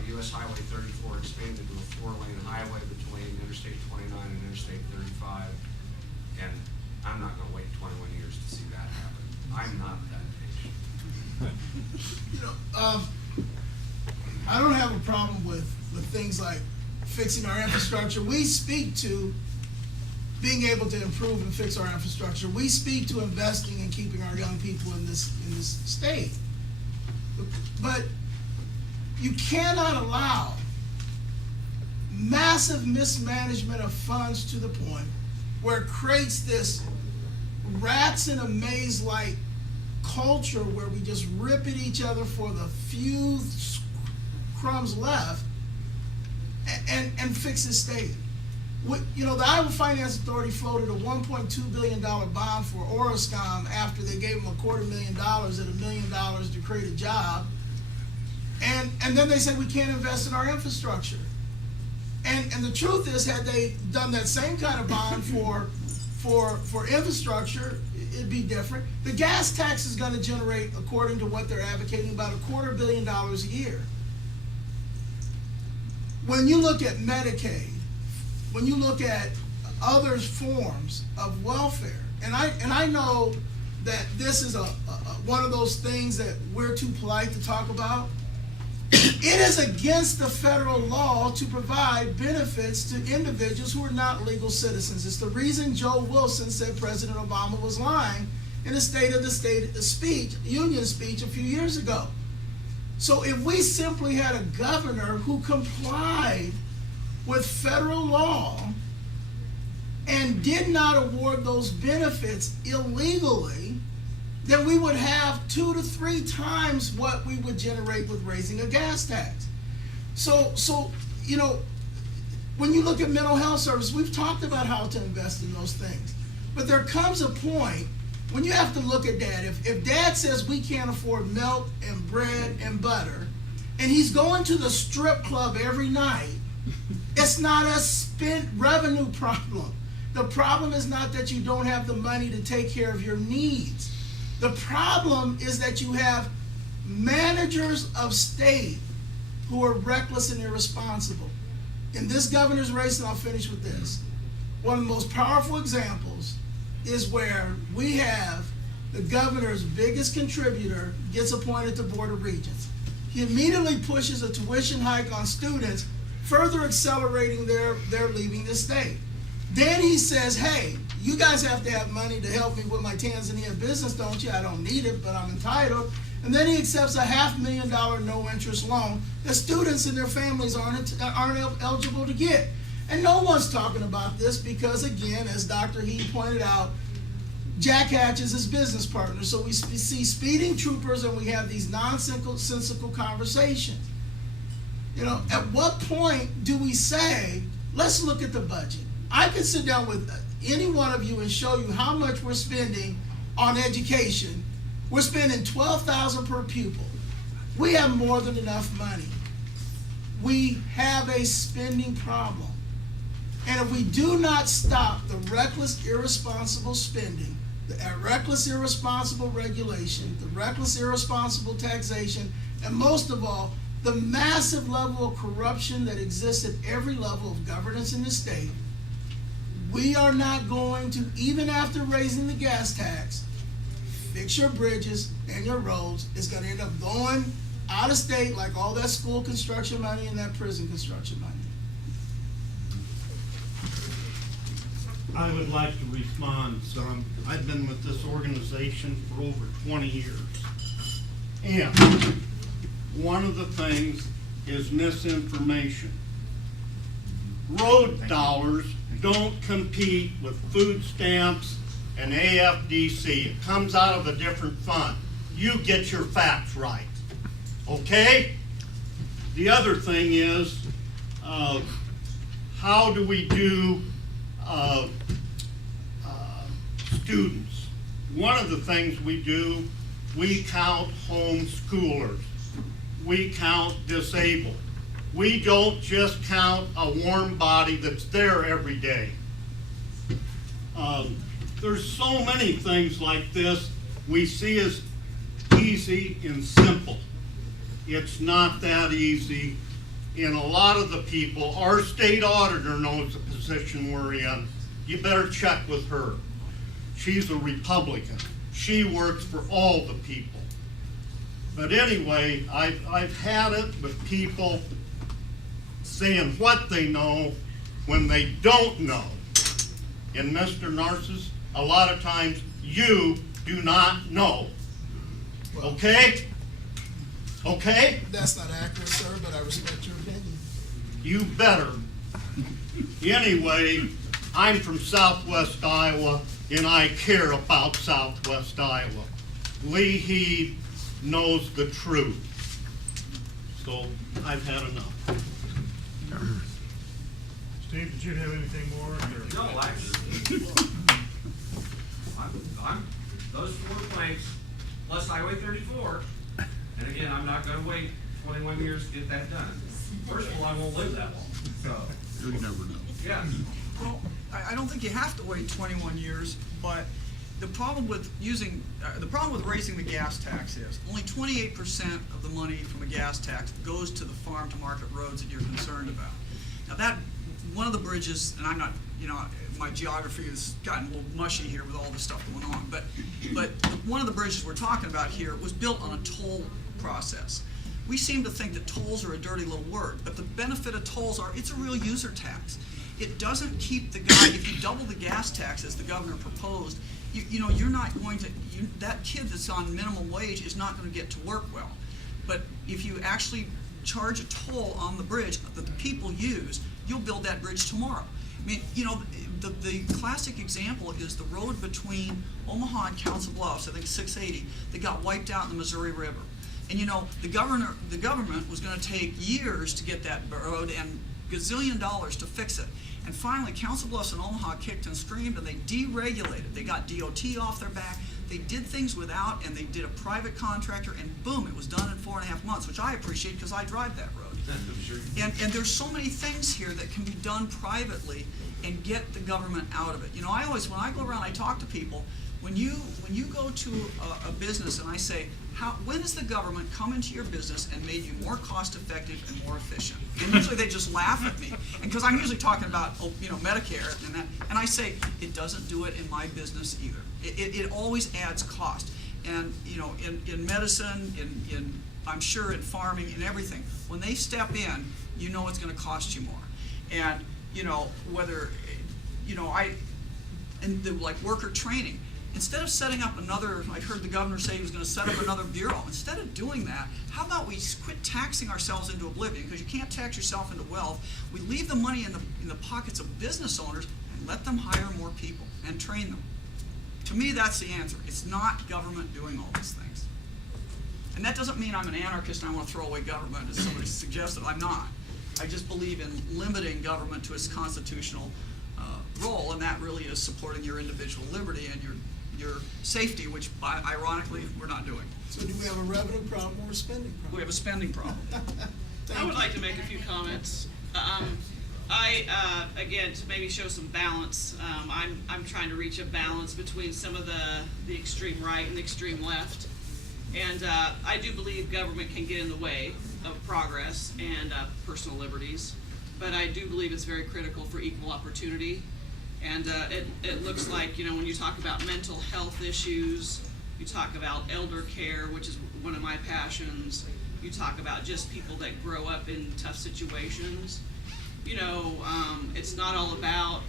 US Highway 34 expanded to a 4-lane highway between Interstate 29 and Interstate 35. And I'm not gonna wait 21 years to see that happen. I'm not that patient. You know, I don't have a problem with things like fixing our infrastructure. We speak to being able to improve and fix our infrastructure. We speak to investing and keeping our young people in this state. But you cannot allow massive mismanagement of funds to the point where it creates this rats in a maze-like culture where we just rip at each other for the few crumbs left and fix the state. You know, the Iowa Finance Authority floated a $1.2 billion bond for Orascom after they gave them $250,000 at $1 million to create a job. And then they said we can't invest in our infrastructure. And the truth is, had they done that same kind of bond for infrastructure, it'd be different. The gas tax is going to generate, according to what they're advocating, about $250 million a year. When you look at Medicaid, when you look at other forms of welfare, and I know that this is one of those things that we're too polite to talk about. It is against the federal law to provide benefits to individuals who are not legal citizens. It's the reason Joe Wilson said President Obama was lying in the State of the Union speech a few years ago. So if we simply had a governor who complied with federal law and did not award those benefits illegally, then we would have 2 to 3 times what we would generate with raising a gas tax. So you know, when you look at mental health service, we've talked about how to invest in those things. But there comes a point when you have to look at Dad. If Dad says we can't afford milk and bread and butter, and he's going to the strip club every night, it's not a spent revenue problem. The problem is not that you don't have the money to take care of your needs. The problem is that you have managers of state who are reckless and irresponsible. In this governor's race, and I'll finish with this, one of the most powerful examples is where we have the governor's biggest contributor gets appointed to Board of Regents. He immediately pushes a tuition hike on students, further accelerating their leaving the state. Then he says, hey, you guys have to have money to help me with my Tanzania business, don't you? I don't need it, but I'm entitled. And then he accepts a $500,000 no-interest loan that students and their families aren't eligible to get. And no one's talking about this because, again, as Dr. He pointed out, Jack Hatch is his business partner. So we see speeding troopers and we have these nonsensical conversations. You know, at what point do we say, let's look at the budget? I could sit down with any one of you and show you how much we're spending on education. We're spending $12,000 per pupil. We have more than enough money. We have a spending problem. And if we do not stop the reckless, irresponsible spending, the reckless, irresponsible regulation, the reckless, irresponsible taxation, and most of all, the massive level of corruption that exists at every level of governance in the state, we are not going to, even after raising the gas tax, fix your bridges and your roads. It's going to end up going out of state like all that school construction money and that prison construction money. I would like to respond some. I've been with this organization for over 20 years. And one of the things is misinformation. Road dollars don't compete with food stamps and AFDC. It comes out of a different fund. You get your facts right. Okay? The other thing is, how do we do students? One of the things we do, we count homeschoolers. We count disabled. We don't just count a warm body that's there every day. There's so many things like this we see as easy and simple. It's not that easy. And a lot of the people, our state auditor knows the position we're in. You better check with her. She's a Republican. She works for all the people. But anyway, I've had it with people saying what they know when they don't know. And Mr. Narcissus, a lot of times you do not know. Okay? Okay? That's not accurate, sir, but I respect your opinion. You better. Anyway, I'm from Southwest Iowa, and I care about Southwest Iowa. Lee Heed knows the truth. So I've had enough. Steve, did you have anything more? No, I'm, those 4 planks, plus Highway 34, and again, I'm not gonna wait 21 years to get that done. First of all, I won't live that long, so. You never know. Yeah. Well, I don't think you have to wait 21 years, but the problem with raising the gas tax is only 28% of the money from a gas tax goes to the farm to market roads that you're concerned about. Now that, one of the bridges, and I'm not, my geography has gotten a little mushy here with all this stuff going on, but one of the bridges we're talking about here was built on a toll process. We seem to think that tolls are a dirty little word, but the benefit of tolls are it's a real user tax. It doesn't keep the guy, if you double the gas tax as the governor proposed, you're not going to, that kid that's on minimum wage is not going to get to work well. But if you actually charge a toll on the bridge that the people use, you'll build that bridge tomorrow. I mean, the classic example is the road between Omaha and Council Bluffs, I think 680, that got wiped out in the Missouri River. And the government was going to take years to get that road and gazillion dollars to fix it. And finally, Council Bluffs and Omaha kicked and screamed, and they deregulated. They got DOT off their back. They did things without, and they did a private contractor, and boom, it was done in 4.5 months, which I appreciate because I drive that road. And there's so many things here that can be done privately and get the government out of it. I always, when I go around, I talk to people. When you go to a business and I say, when has the government come into your business and made you more cost effective and more efficient? And usually they just laugh at me, and because I'm usually talking about Medicare and that, and I say it doesn't do it in my business either. It always adds cost, and in medicine, in I'm sure in farming, in everything, when they step in, it's going to cost you more, and whether like worker training. Instead of setting up another, I heard the governor say he was going to set up another bureau. Instead of doing that, how about we quit taxing ourselves into oblivion? Because you can't tax yourself into wealth. We leave the money in the pockets of business owners and let them hire more people and train them. To me, that's the answer. It's not government doing all these things. And that doesn't mean I'm an anarchist and I want to throw away government, as somebody suggested. I'm not. I just believe in limiting government to its constitutional role, and that really is supporting your individual liberty and your your safety, which ironically, we're not doing. So do we have a revenue problem or a spending problem? We have a spending problem. I would like to make a few comments. Again, to maybe show some balance, I'm trying to reach a balance between some of the extreme right and the extreme left. And I do believe government can get in the way of progress and personal liberties, but I do believe it's very critical for equal opportunity. And it looks like, when you talk about mental health issues, you talk about elder care, which is one of my passions, you talk about just people that grow up in tough situations. It's not all about,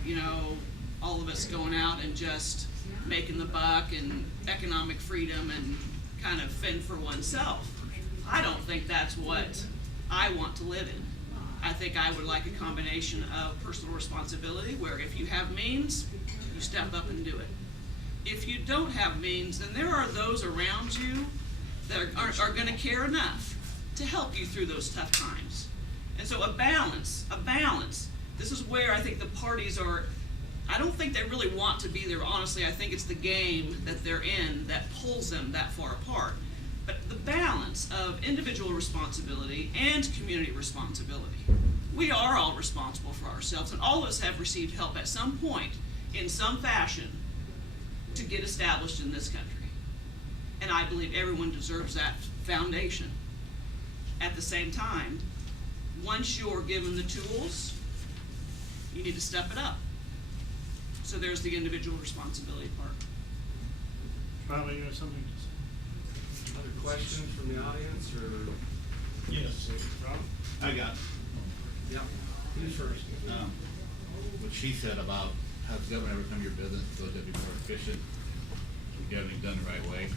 all of us going out and just making the buck and economic freedom and kind of fend for oneself. I don't think that's what I want to live in. I think I would like a combination of personal responsibility where if you have means, you step up and do it. If you don't have means, then there are those around you that are going to care enough to help you through those tough times. And so a balance. This is where I think the parties are, I don't think they really want to be there. Honestly, I think it's the game that they're in that pulls them that far apart. But the balance of individual responsibility and community responsibility. We are all responsible for ourselves, and all of us have received help at some point, in some fashion, to get established in this country. And I believe everyone deserves that foundation. At the same time, once you're given the tools, you need to step it up. So there's the individual responsibility part. Probably you have something to say. Other questions from the audience, or? Yes. Rob? I got Yeah. Who's first? what she said about how the government ever come to your business so that it'd be more efficient. You haven't even done the right way.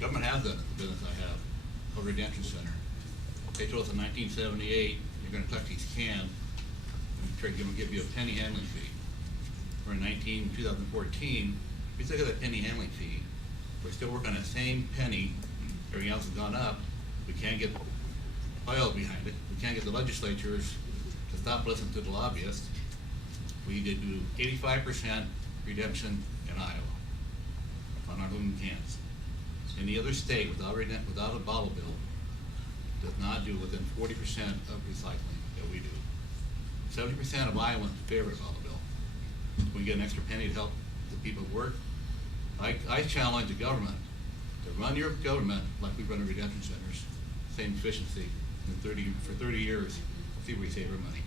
Government has done the business I have, a redemption center. They told us in 1978, you're gonna collect these cans and they're gonna give you a penny handling fee. We're in 2014, we still got a penny handling fee. We're still working on that same penny, everything else has gone up. We can't get oil behind it. We can't get the legislatures to stop listening to the lobbyists. We did do 85% redemption in Iowa on our aluminum cans. Any other state without a bottle bill does not do within 40% of recycling that we do. 70% of Iowans favor a bottle bill. We get an extra penny to help the people at work. I challenge the government to run your government like we run the redemption centers, same efficiency. For 30 years, see where we save our money.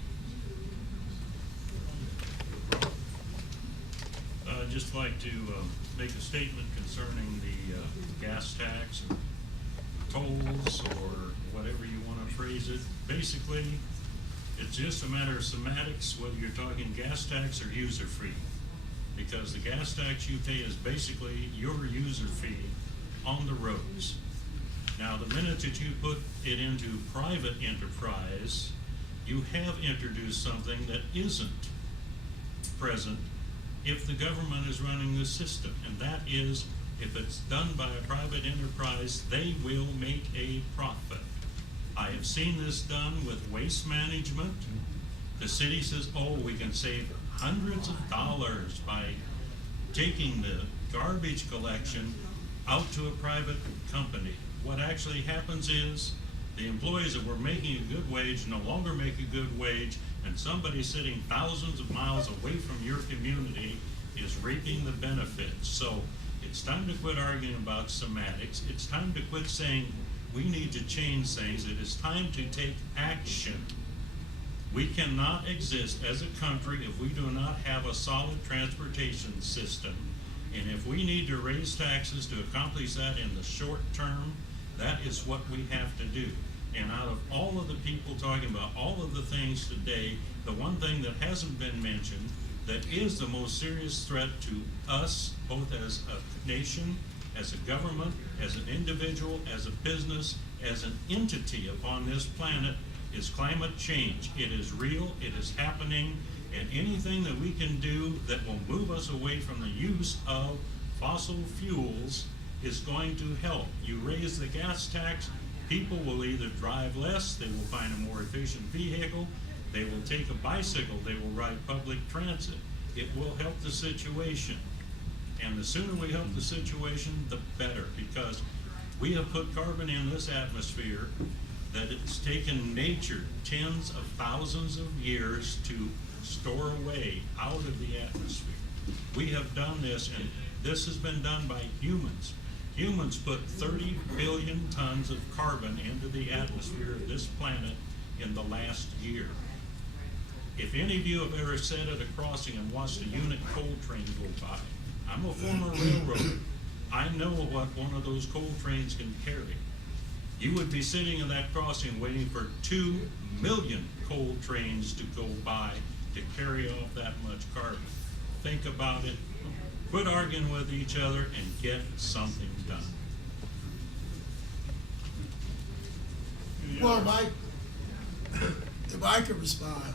I'd just like to make a statement concerning the gas tax or tolls or whatever you want to phrase it. Basically, it's just a matter of semantics, whether you're talking gas tax or user fee. Because the gas tax you pay is basically your user fee on the roads. Now, the minute that you put it into private enterprise, you have introduced something that isn't present if the government is running the system. And that is, if it's done by a private enterprise, they will make a profit. I have seen this done with waste management. The city says, oh, we can save hundreds of dollars by taking the garbage collection out to a private company. What actually happens is the employees that were making a good wage no longer make a good wage, and somebody sitting thousands of miles away from your community is reaping the benefits. So it's time to quit arguing about semantics. It's time to quit saying we need to change things. It is time to take action. We cannot exist as a country if we do not have a solid transportation system. And if we need to raise taxes to accomplish that in the short term, that is what we have to do. And out of all of the people talking about all of the things today, the one thing that hasn't been mentioned that is the most serious threat to us, both as a nation, as a government, as an individual, as a business, as an entity upon this planet, is climate change. It is real, it is happening, and anything that we can do that will move us away from the use of fossil fuels is going to help. You raise the gas tax, people will either drive less, they will find a more efficient vehicle, they will take a bicycle, they will ride public transit. It will help the situation. And the sooner we help the situation, the better, because we have put carbon in this atmosphere that it's taken nature tens of thousands of years to store away out of the atmosphere. We have done this, and this has been done by humans. Humans put 30 billion tons of carbon into the atmosphere of this planet in the last year. If any of you have ever sat at a crossing and watched a unit coal train go by, I'm a former railroader. I know what one of those coal trains can carry. You would be sitting in that crossing waiting for 2 million coal trains to go by to carry off that much carbon. Think about it. Quit arguing with each other and get something done. Well, if I could respond,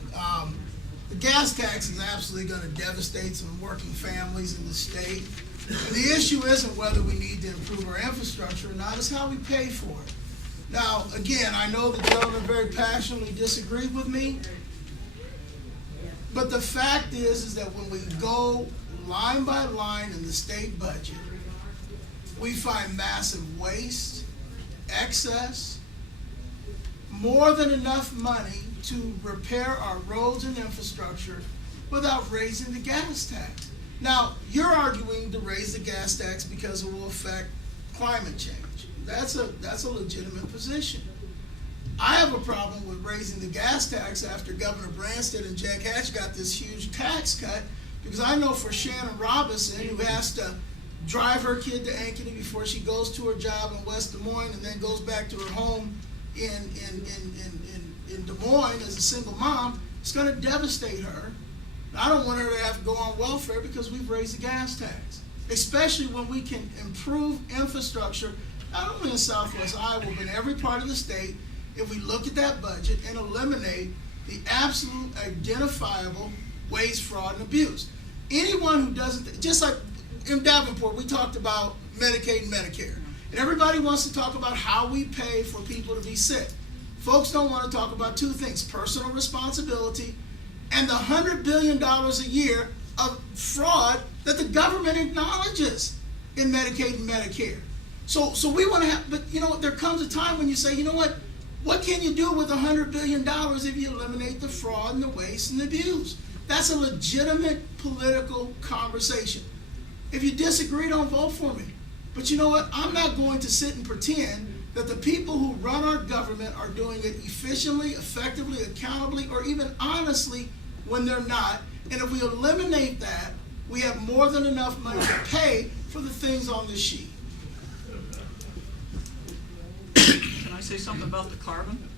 the gas tax is absolutely going to devastate some working families in the state. And the issue isn't whether we need to improve our infrastructure or not, it's how we pay for it. Now, again, I know the gentleman very passionately disagreed with me, but the fact is that when we go line by line in the state budget, we find massive waste, excess, more than enough money to repair our roads and infrastructure without raising the gas tax. Now, you're arguing to raise the gas tax because it will affect climate change. That's a legitimate position. I have a problem with raising the gas tax after Governor Branstad and Jack Hatch got this huge tax cut, because I know for Shannon Robinson, who has to drive her kid to Ankeny before she goes to her job in West Des Moines and then goes back to her home in Des Moines as a single mom, it's going to devastate her. I don't want her to have to go on welfare because we've raised the gas tax, especially when we can improve infrastructure, not only in Southwest Iowa, but in every part of the state, if we look at that budget and eliminate the absolute identifiable waste, fraud, and abuse. Anyone who doesn't, just like in Davenport, we talked about Medicaid and Medicare. And everybody wants to talk about how we pay for people to be sick. Folks don't want to talk about two things: personal responsibility and the $100 billion a year of fraud that the government acknowledges in Medicaid and Medicare. So we want to have, but you know what, there comes a time when you say, you know what can you do with $100 billion if you eliminate the fraud and the waste and the abuse? That's a legitimate political conversation. If you disagree, don't vote for me. But you know what? I'm not going to sit and pretend that the people who run our government are doing it efficiently, effectively, accountably, or even honestly when they're not. And if we eliminate that, we have more than enough money to pay for the things on this sheet. Can I say something about the carbon?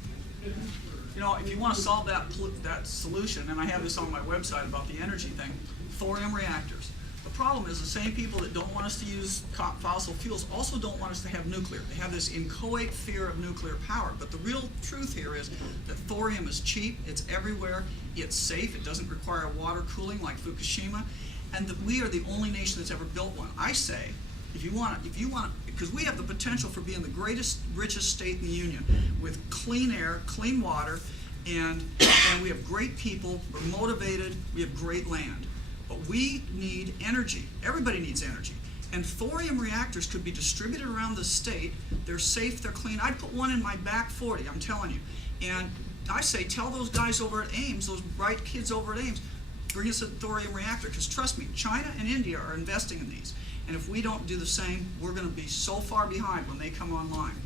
You know, if you want to solve that solution, and I have this on my website about the energy thing, thorium reactors. The problem is the same people that don't want us to use fossil fuels also don't want us to have nuclear. They have this inchoate fear of nuclear power. But the real truth here is that thorium is cheap, it's everywhere, it's safe, it doesn't require water cooling like Fukushima, and that we are the only nation that's ever built one. I say, if you want, because we have the potential for being the greatest, richest state in the union with clean air, clean water, and we have great people, we're motivated, we have great land. But we need energy. Everybody needs energy. And thorium reactors could be distributed around the state. They're safe, they're clean. I'd put one in my back 40, I'm telling you. And I say, tell those guys over at Ames, those bright kids over at Ames, bring us a thorium reactor. Because trust me, China and India are investing in these. And if we don't do the same, we're going to be so far behind when they come online.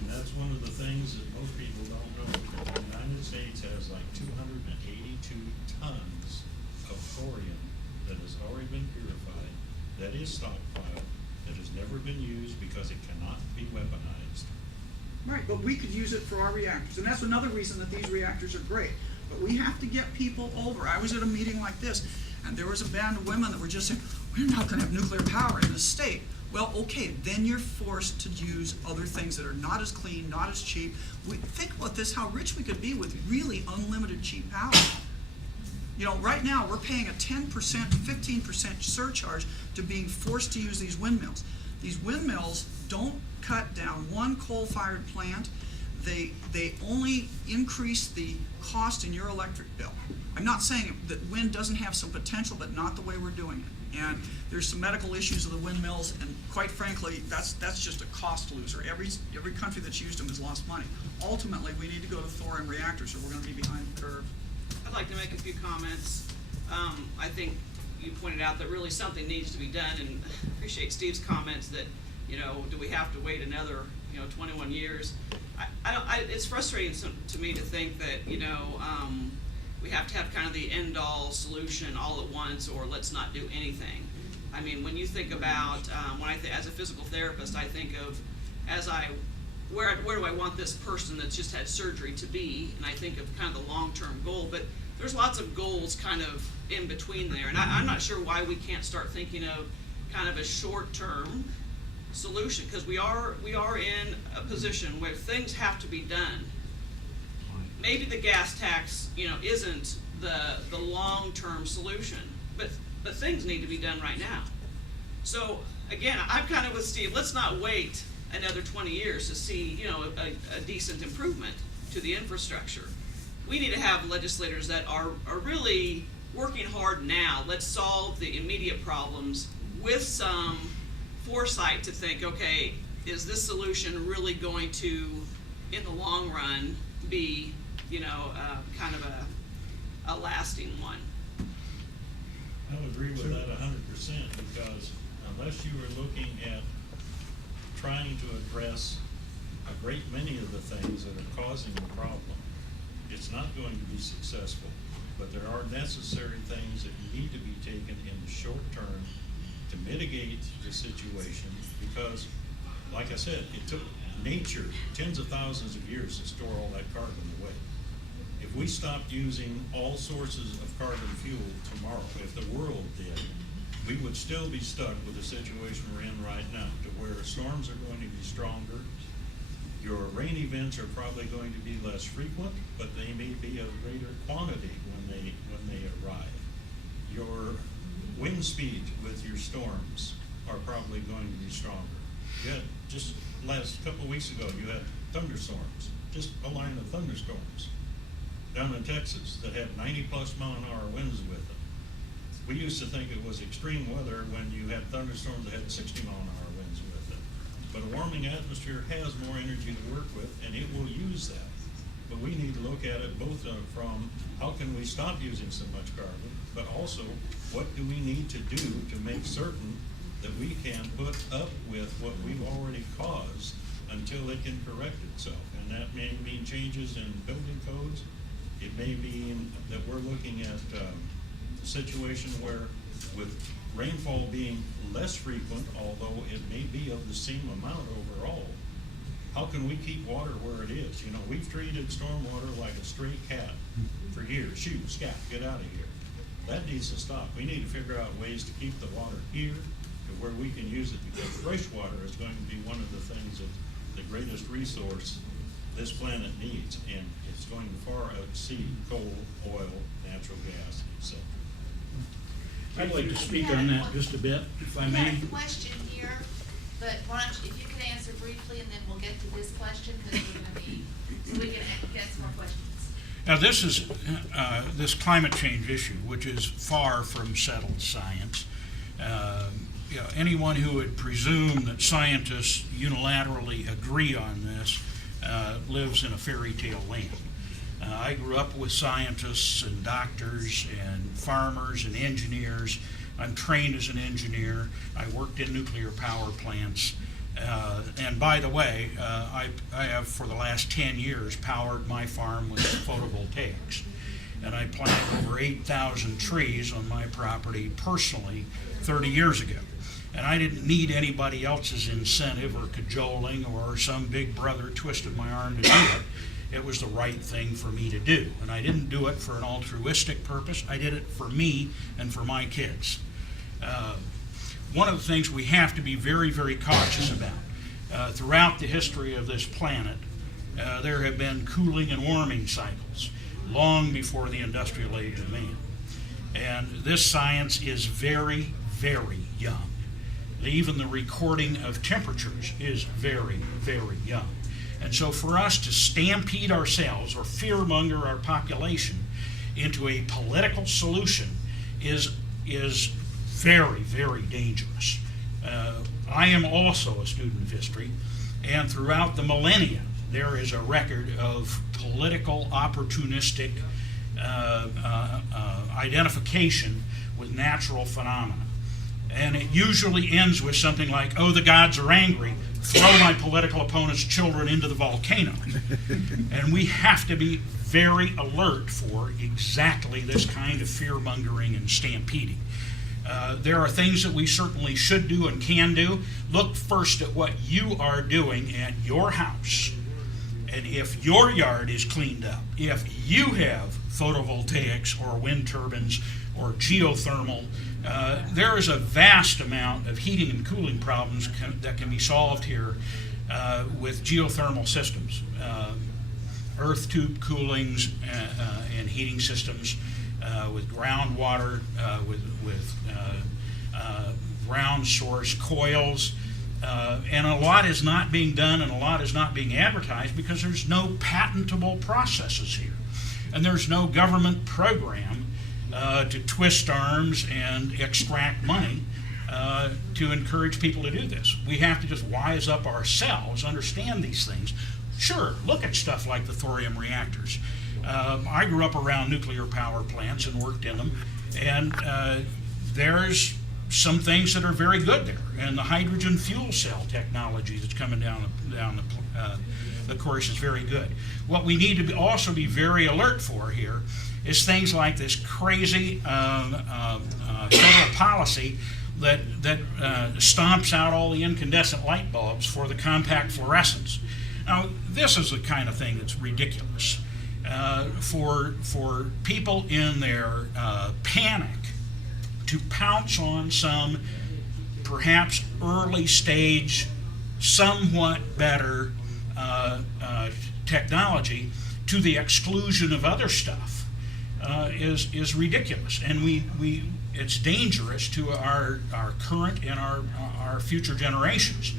And that's one of the things that most people don't know. The United States has like 282 tons of thorium that has already been purified, that is stockpiled, that has never been used because it cannot be weaponized. Right, but we could use it for our reactors, and that's another reason that these reactors are great. But we have to get people over. I was at a meeting like this, and there was a band of women that were just saying, we're not going to have nuclear power in the state. Well, okay, then you're forced to use other things that are not as clean, not as cheap. Think about this, how rich we could be with really unlimited cheap power. You know, right now we're paying a 10%, 15% surcharge to being forced to use these windmills. These windmills don't cut down one coal-fired plant. they only increase the cost in your electric bill. I'm not saying that wind doesn't have some potential, but not the way we're doing it. And there's some medical issues of the windmills, and quite frankly, that's just a cost loser. Every country that's used them has lost money. Ultimately, we need to go to thorium reactors, or we're going to be behind the curve. I'd like to make a few comments. I think you pointed out that really something needs to be done, and appreciate Steve's comments that, do we have to wait another, 21 years? It's frustrating to me to think that, we have to have kind of the end-all solution all at once, or let's not do anything. I mean, when you think about, as a physical therapist, I think of, where do I want this person that's just had surgery to be, and I think of kind of the long-term goal, but there's lots of goals kind of in between there, and I'm not sure why we can't start thinking of kind of a short-term solution, because we are in a position where things have to be done. Maybe the gas tax, isn't the long-term solution, but things need to be done right now. So again, I'm kind of with Steve. Let's not wait another 20 years to see, a decent improvement to the infrastructure. We need to have legislators that are really working hard now. Let's solve the immediate problems with some foresight to think, okay, is this solution really going to, in the long run, be, kind of a lasting one? I would agree with that 100%, because unless you are looking at trying to address a great many of the things that are causing the problem, it's not going to be successful. But there are necessary things that need to be taken in the short term to mitigate the situation, because, like I said, it took nature tens of thousands of years to store all that carbon away. If we stopped using all sources of carbon fuel tomorrow, if the world did, we would still be stuck with the situation we're in right now, to where storms are going to be stronger. Your rain events are probably going to be less frequent, but they may be of greater quantity when they arrive. Your wind speed with your storms are probably going to be stronger. You had just last couple of weeks ago, you had thunderstorms, just a line of thunderstorms down in Texas that had 90+ mile-an-hour winds with them. We used to think it was extreme weather when you had thunderstorms that had 60 mile-an-hour winds with them. But a warming atmosphere has more energy to work with, and it will use that. But we need to look at it both from how can we stop using so much carbon, but also what do we need to do to make certain that we can put up with what we've already caused until it can correct itself. And that may mean changes in building codes. It may mean that we're looking at a situation where, with rainfall being less frequent, although it may be of the same amount overall, how can we keep water where it is? We've treated stormwater like a stray cat for years. Shoot, scat, get out of here. That needs to stop. We need to figure out ways to keep the water here to where we can use it, because fresh water is going to be one of the things that the greatest resource this planet needs, and it's going to far exceed coal, oil, natural gas, etc. I'd like to speak on that just a bit, if I We may. have a question here, but why don't you, if you could answer briefly, and then we'll get to this question, because we're gonna be, so we can get some more questions. Now, this is this climate change issue, which is far from settled science. Anyone who would presume that scientists unilaterally agree on this lives in a fairy tale land. I grew up with scientists and doctors and farmers and engineers. I'm trained as an engineer. I worked in nuclear power plants. And by the way, I have for the last 10 years powered my farm with photovoltaics. And I planted over 8,000 trees on my property personally 30 years ago. And I didn't need anybody else's incentive or cajoling or some big brother twisted my arm to do it. It was the right thing for me to do. And I didn't do it for an altruistic purpose. I did it for me and for my kids. One of the things we have to be very, very cautious about, throughout the history of this planet, there have been cooling and warming cycles long before the industrial age of man. And this science is very, very young. Even the recording of temperatures is very, very young. And so for us to stampede ourselves or fearmonger our population into a political solution is very, very dangerous. I am also a student of history, and throughout the millennia, there is a record of political opportunistic identification with natural phenomena. And it usually ends with something like, oh, the gods are angry, throw my political opponent's children into the volcano. And we have to be very alert for exactly this kind of fear-mongering and stampeding. There are things that we certainly should do and can do. Look first at what you are doing at your house. And if your yard is cleaned up, if you have photovoltaics or wind turbines or geothermal, there is a vast amount of heating and cooling problems that can be solved here with geothermal systems, earth tube coolings and heating systems, with groundwater, with ground source coils. And a lot is not being done and a lot is not being advertised because there's no patentable processes here. And there's no government program to twist arms and extract money to encourage people to do this. We have to just wise up ourselves, understand these things. Sure, look at stuff like the thorium reactors. I grew up around nuclear power plants and worked in them, and there's some things that are very good there. And the hydrogen fuel cell technology that's coming down the course is very good. What we need to also be very alert for here is things like this crazy federal policy that stomps out all the incandescent light bulbs for the compact fluorescents. Now, this is the kind of thing that's ridiculous. For people in their panic to pounce on some perhaps early stage, somewhat better technology to the exclusion of other stuff is ridiculous, and it's dangerous to our current and our future generations.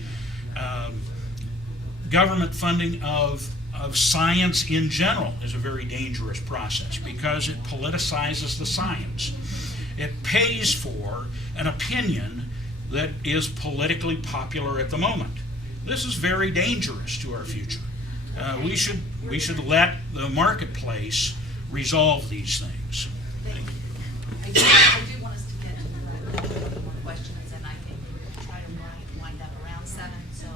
Government funding of science in general is a very dangerous process because it politicizes the science. It pays for an opinion that is politically popular at the moment. This is very dangerous to our future. We should let the marketplace resolve these things. Thank you. I do want us to get to a couple more questions, and I can try to wind up around 7. So,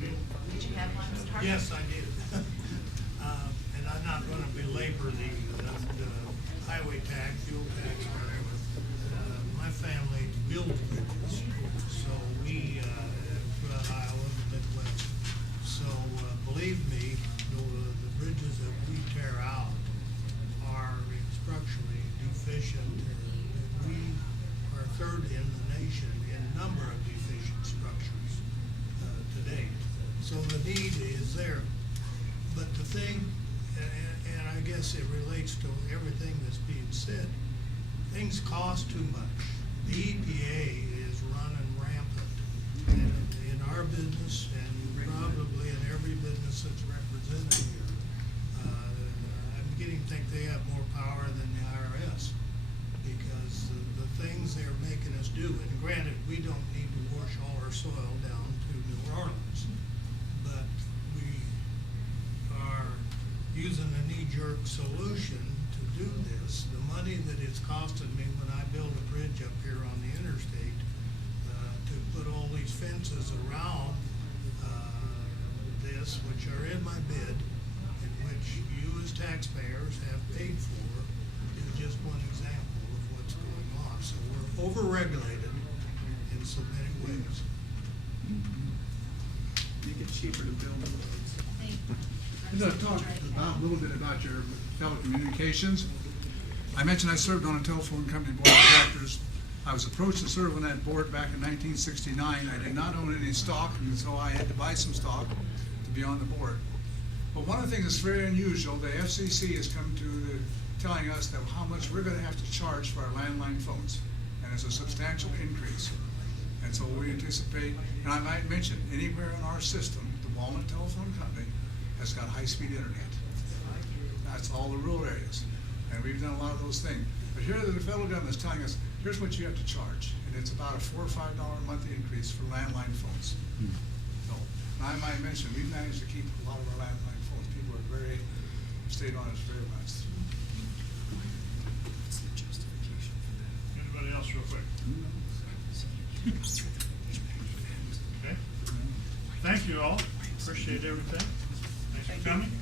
did you have one, Mr. Harper? Yes, I did. And I'm not going to belabor the highway tax, fuel tax, whatever. My family built bridges, so we, throughout Iowa, the Midwest. So believe me, the bridges that we tear out are structurally deficient. We are third in the nation in number of deficient structures today. So the need is there. But the thing, and I guess it relates to everything that's being said, things cost too much. The EPA is running rampant in our business and probably in every business that's represented here. I'm beginning to think they have more power than the IRS because the things they're making us do, and granted, we don't need to wash all our soil down to New Orleans, but we are using a knee-jerk solution to do this. The money that it's costing me when I build a bridge up here on the interstate to put all these fences around this, which are in my bid, and which you as taxpayers have paid for, is just one example of what's going on. So we're over-regulated in so many ways. Make it cheaper to build roads. I'm I'm going to talk a little bit about your telecommunications. I mentioned I served on a telephone company board of directors. I was approached to serve on that board back in 1969. I did not own any stock, and so I had to buy some stock to be on the board. But one of the things that's very unusual, the FCC has come to telling us that how much we're going to have to charge for our landline phones, and it's a substantial increase. And so we anticipate, and I might mention, anywhere in our system, the Walnut Telephone Company has got high-speed internet. That's all the rural areas. And we've done a lot of those things. But here the federal government is telling us, here's what you have to charge. And it's about a $4 or $5 monthly increase for landline phones. So, I might mention, we've managed to keep a lot of our landline phones. People are very, stayed on us very much. Anybody else real quick? Okay. Thank you all. Appreciate everything. Thanks for coming.